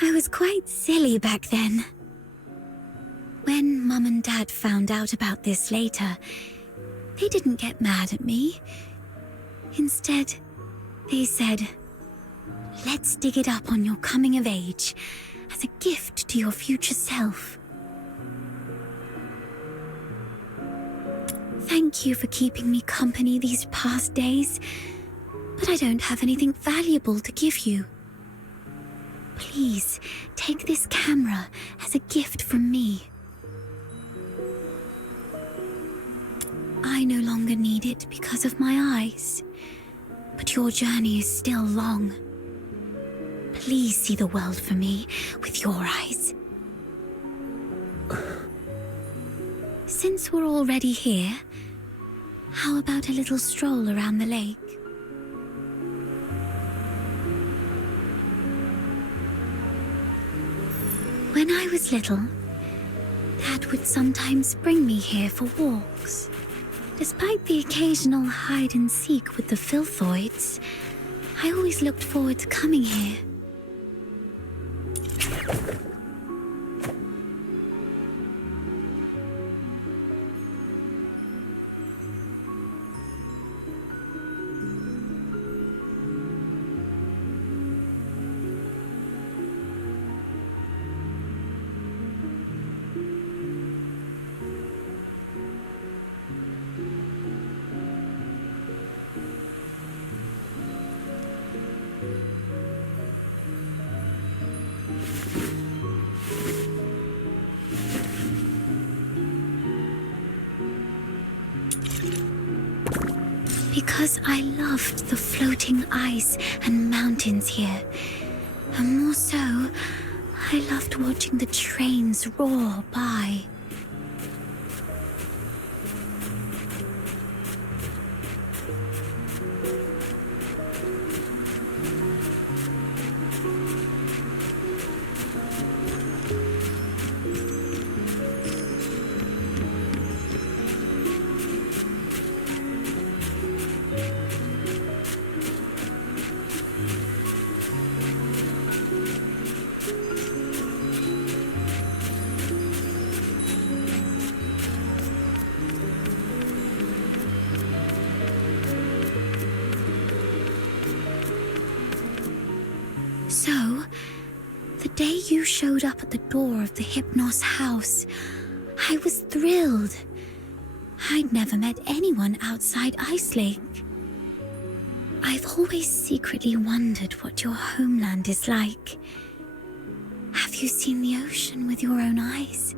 I was quite silly back then. When Mum and Dad found out about this later, they didn't get mad at me. Instead, they said, "Let's dig it up on your coming of age as a gift to your future self." Thank you for keeping me company these past days, but I don't have anything valuable to give you. Please, take this camera as a gift from me. I no longer need it because of my eyes, but your journey is still long. Please see the world for me with your eyes. Since we're already here, how about a little stroll around the lake? When I was little, Dad would sometimes bring me here for walks. Despite the occasional hide and seek with the filthoids, I always looked forward to coming here. Because I loved the floating ice and mountains here. And more so, I loved watching the trains roar by. So, the day you showed up at the door of the Hypnos house, I was thrilled. I'd never met anyone outside Ice Lake. I've always secretly wondered what your homeland is like. Have you seen the ocean with your own eyes?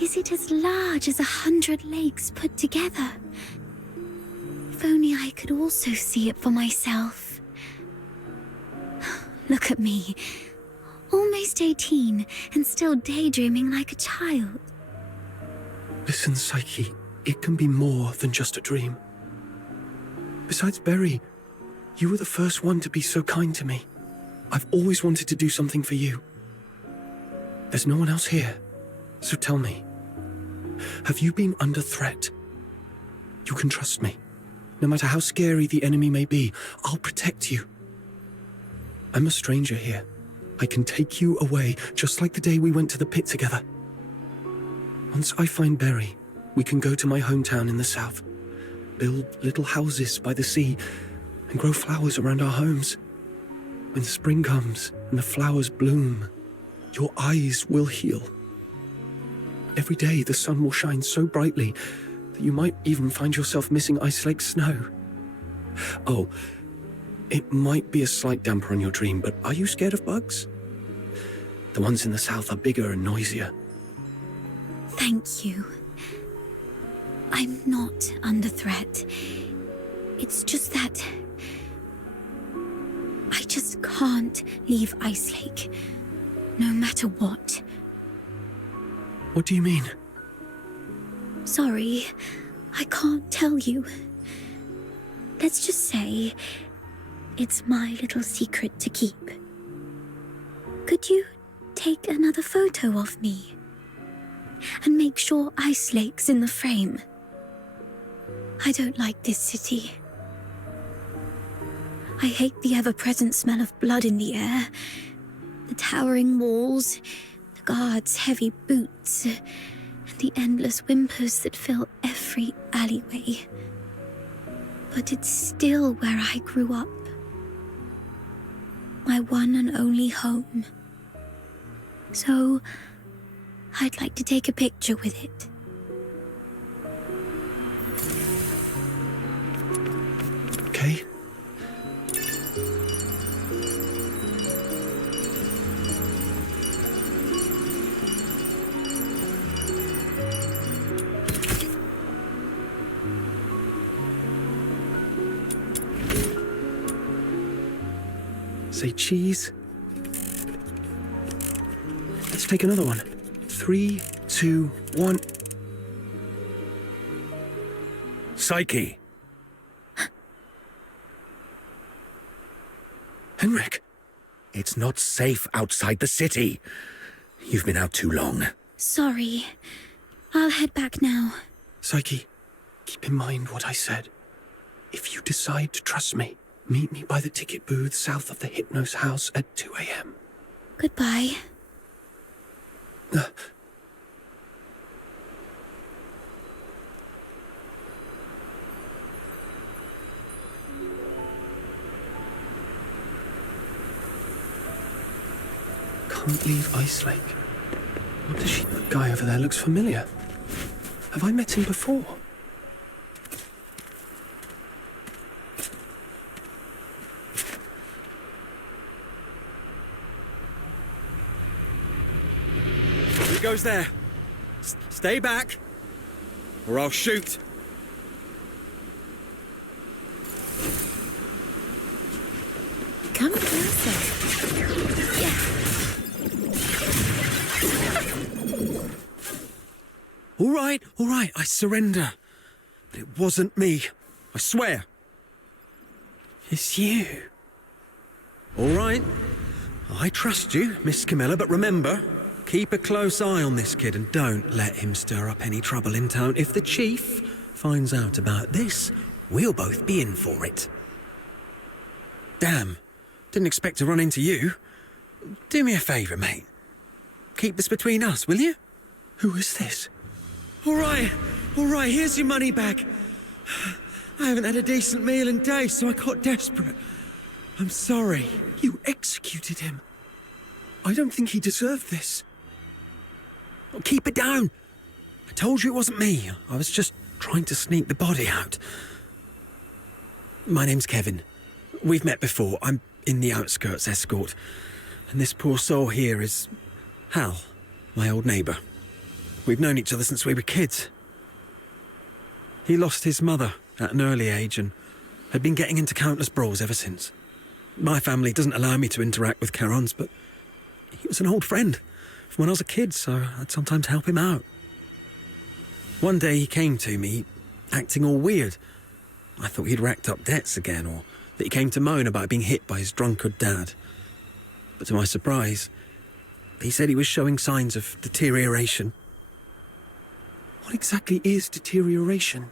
Is it as large as 100 lakes put together? If only I could also see it for myself. Look at me. Almost 18 and still daydreaming like a child. Listen, Psyche, it can be more than just a dream. Besides Berry, you were the first one to be so kind to me. I've always wanted to do something for you. There's no one else here, so tell me. Have you been under threat? You can trust me. No matter how scary the enemy may be, I'll protect you. I'm a stranger here. I can take you away, just like the day we went to the pit together. Once I find Berry, we can go to my hometown in the south, build little houses by the sea, and grow flowers around our homes. When spring comes and the flowers bloom, your eyes will heal. Every day the sun will shine so brightly that you might even find yourself missing Ice Lake snow. Oh, it might be a slight damper on your dream, but are you scared of bugs? The ones in the south are bigger and noisier. Thank you. I'm not under threat. It's just that I just can't leave Ice Lake, no matter what. What do you mean? Sorry, I can't tell you. Let's just say it's my little secret to keep. Could you take another photo of me? And make sure Ice Lake's in the frame. I don't like this city. I hate the ever-present smell of blood in the air, the towering walls, the guards' heavy boots, and the endless whimpers that fill every alleyway. But it's still where I grew up. My one and only home. So, I'd like to take a picture with it. Okay. Say cheese. Let's take another one. 3, 2, 1. Psyche! Henrik! It's not safe outside the city. You've been out too long. Sorry. I'll head back now. Psyche, keep in mind what I said. If you decide to trust me, meet me by the ticket booth south of the Hypnos house at 2 a.m. Goodbye. Can't leave Ice Lake. What does she... That guy over there looks familiar. Have I met him before? Who goes there? Stay back, or I'll shoot. Come closer. All right, I surrender. But it wasn't me, I swear. It's you. All right, I trust you, Miss Camilla, but remember, keep a close eye on this kid and don't let him stir up any trouble in town. If the chief finds out about this, we'll both be in for it. Damn, didn't expect to run into you. Do me a favour, mate. Keep this between us, will you? Who is this? All right, here's your money back. I haven't had a decent meal in days, so I got desperate. I'm sorry. You executed him. I don't think he deserved this. Oh, keep it down! I told you it wasn't me. I was just trying to sneak the body out. My name's Kevin. We've met before. I'm in the outskirts escort. And this poor soul here is Hal, my old neighbour. We've known each other since we were kids. He lost his mother at an early age and had been getting into countless brawls ever since. My family doesn't allow me to interact with Charons, but he was an old friend from when I was a kid, so I'd sometimes help him out. One day he came to me, acting all weird. I thought he'd racked up debts again, or that he came to moan about being hit by his drunkard dad. But to my surprise, he said he was showing signs of deterioration. What exactly is deterioration?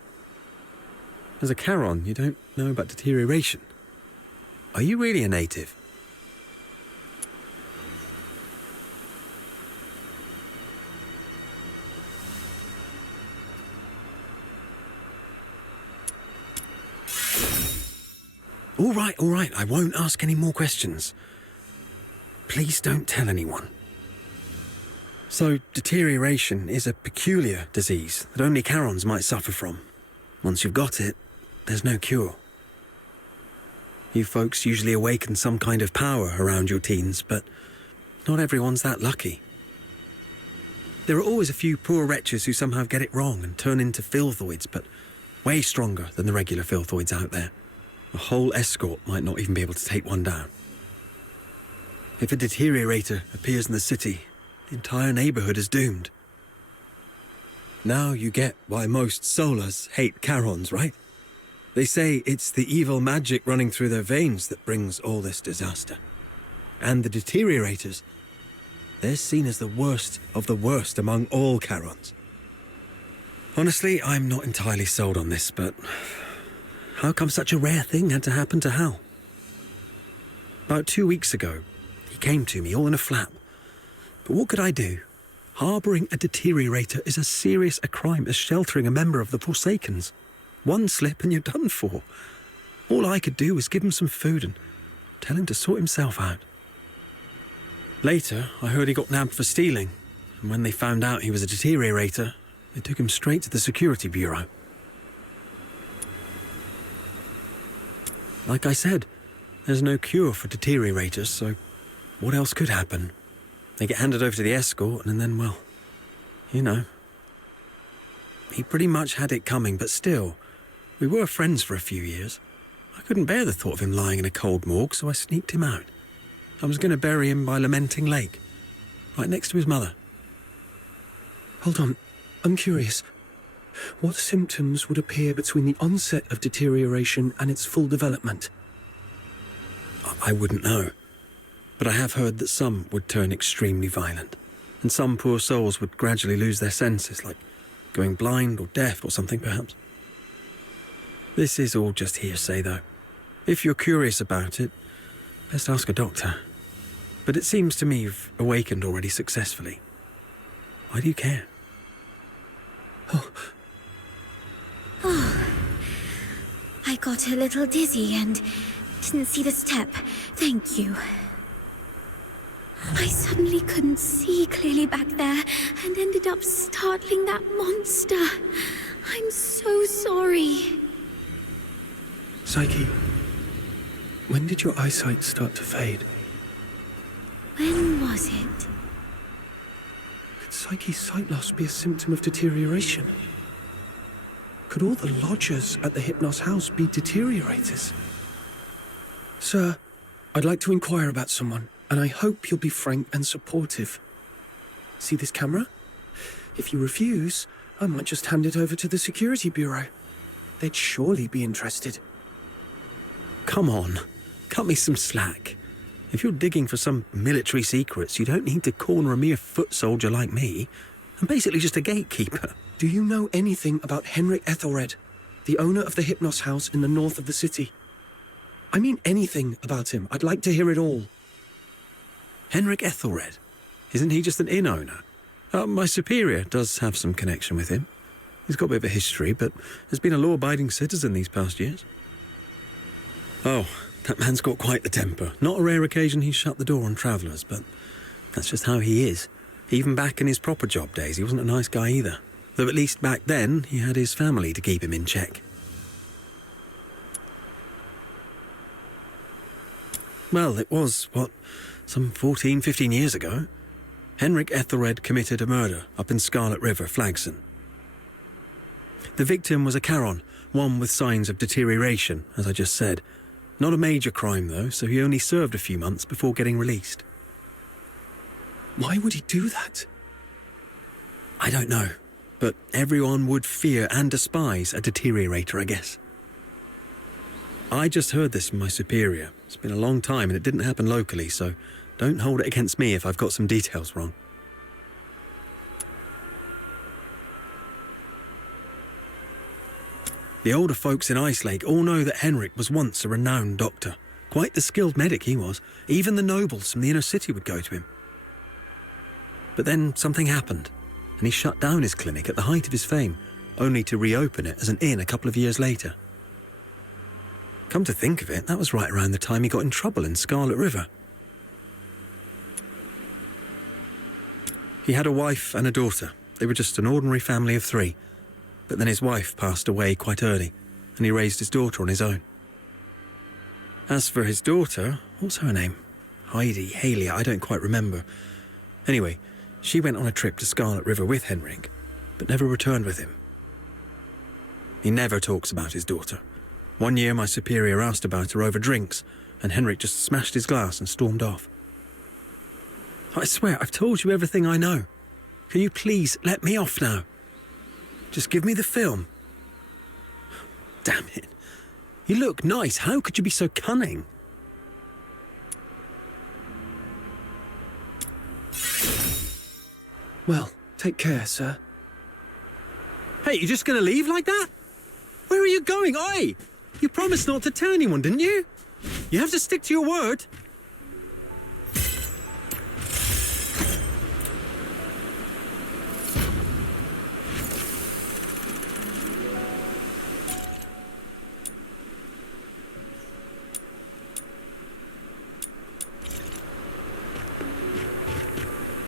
As a Charon, you don't know about deterioration. Are you really a native? All right, I won't ask any more questions. Please don't tell anyone. So, deterioration is a peculiar disease that only Charons might suffer from. Once you've got it, there's no cure. You folks usually awaken some kind of power around your teens, but not everyone's that lucky. There are always a few poor wretches who somehow get it wrong and turn into filthoids, but way stronger than the regular filthoids out there. A whole escort might not even be able to take one down. If a deteriorator appears in the city, the entire neighborhood is doomed. Now you get why most Solars hate Charons, right? They say it's the evil magic running through their veins that brings all this disaster. And the deteriorators, they're seen as the worst of the worst among all Charons. Honestly, I'm not entirely sold on this, but how come such a rare thing had to happen to Hal? About 2 weeks ago, he came to me all in a flap. But what could I do? Harbouring a deteriorator is as serious a crime as sheltering a member of the Forsakens. One slip and you're done for. All I could do was give him some food and tell him to sort himself out. Later, I heard he got nabbed for stealing, and when they found out he was a deteriorator, they took him straight to the security bureau. Like I said, there's no cure for deteriorators, so what else could happen? They get handed over to the escort, and then, well, you know. He pretty much had it coming, but still, we were friends for a few years. I couldn't bear the thought of him lying in a cold morgue, so I sneaked him out. I was going to bury him by Lamenting Lake, right next to his mother. Hold on, I'm curious. What symptoms would appear between the onset of deterioration and its full development? I wouldn't know. But I have heard that some would turn extremely violent, and some poor souls would gradually lose their senses, like going blind or deaf or something, perhaps. This is all just hearsay, though. If you're curious about it, best ask a doctor. But it seems to me you've awakened already successfully. Why do you care? Oh, I got a little dizzy and didn't see the step. Thank you. I suddenly couldn't see clearly back there and ended up startling that monster. I'm so sorry. Psyche, when did your eyesight start to fade? When was it? Could Psyche's sight loss be a symptom of deterioration? Could all the lodgers at the Hypnos house be deteriorators? Sir, I'd like to inquire about someone, and I hope you'll be frank and supportive. See this camera? If you refuse, I might just hand it over to the security bureau. They'd surely be interested. Come on, cut me some slack. If you're digging for some military secrets, you don't need to corner a mere foot soldier like me. I'm basically just a gatekeeper. Do you know anything about Henrik Ethelred, the owner of the Hypnos house in the north of the city? I mean anything about him. I'd like to hear it all. Henrik Ethelred? Isn't he just an inn owner? My superior does have some connection with him. He's got a bit of a history, but has been a law-abiding citizen these past years. Oh, that man's got quite the temper. Not a rare occasion he's shut the door on travellers, but that's just how he is. Even back in his proper job days, he wasn't a nice guy either. Though at least back then, he had his family to keep him in check. Well, it was, some 14, 15 years ago. Henrik Ethelred committed a murder up in Scarlet River, Flagson. The victim was a Charon, one with signs of deterioration, as I just said. Not a major crime, though, so he only served a few months before getting released. Why would he do that? I don't know, but everyone would fear and despise a deteriorator, I guess. I just heard this from my superior. It's been a long time and it didn't happen locally, so don't hold it against me if I've got some details wrong. The older folks in Ice Lake all know that Henrik was once a renowned doctor. Quite the skilled medic he was. Even the nobles from the inner city would go to him. But then something happened, and he shut down his clinic at the height of his fame, only to reopen it as an inn a couple of years later. Come to think of it, that was right around the time he got in trouble in Scarlet River. He had a wife and a daughter. They were just an ordinary family of 3. But then his wife passed away quite early, and he raised his daughter on his own. As for his daughter, what's her name? Heidi, Haley, I don't quite remember. Anyway, she went on a trip to Scarlet River with Henrik, but never returned with him. He never talks about his daughter. One year my superior asked about her over drinks, and Henrik just smashed his glass and stormed off. I swear, I've told you everything I know. Can you please let me off now? Just give me the film. Damn it. You look nice. How could you be so cunning? Well, take care, sir. Hey, you just gonna leave like that? Where are you going? Oi! You promised not to tell anyone, didn't you? You have to stick to your word.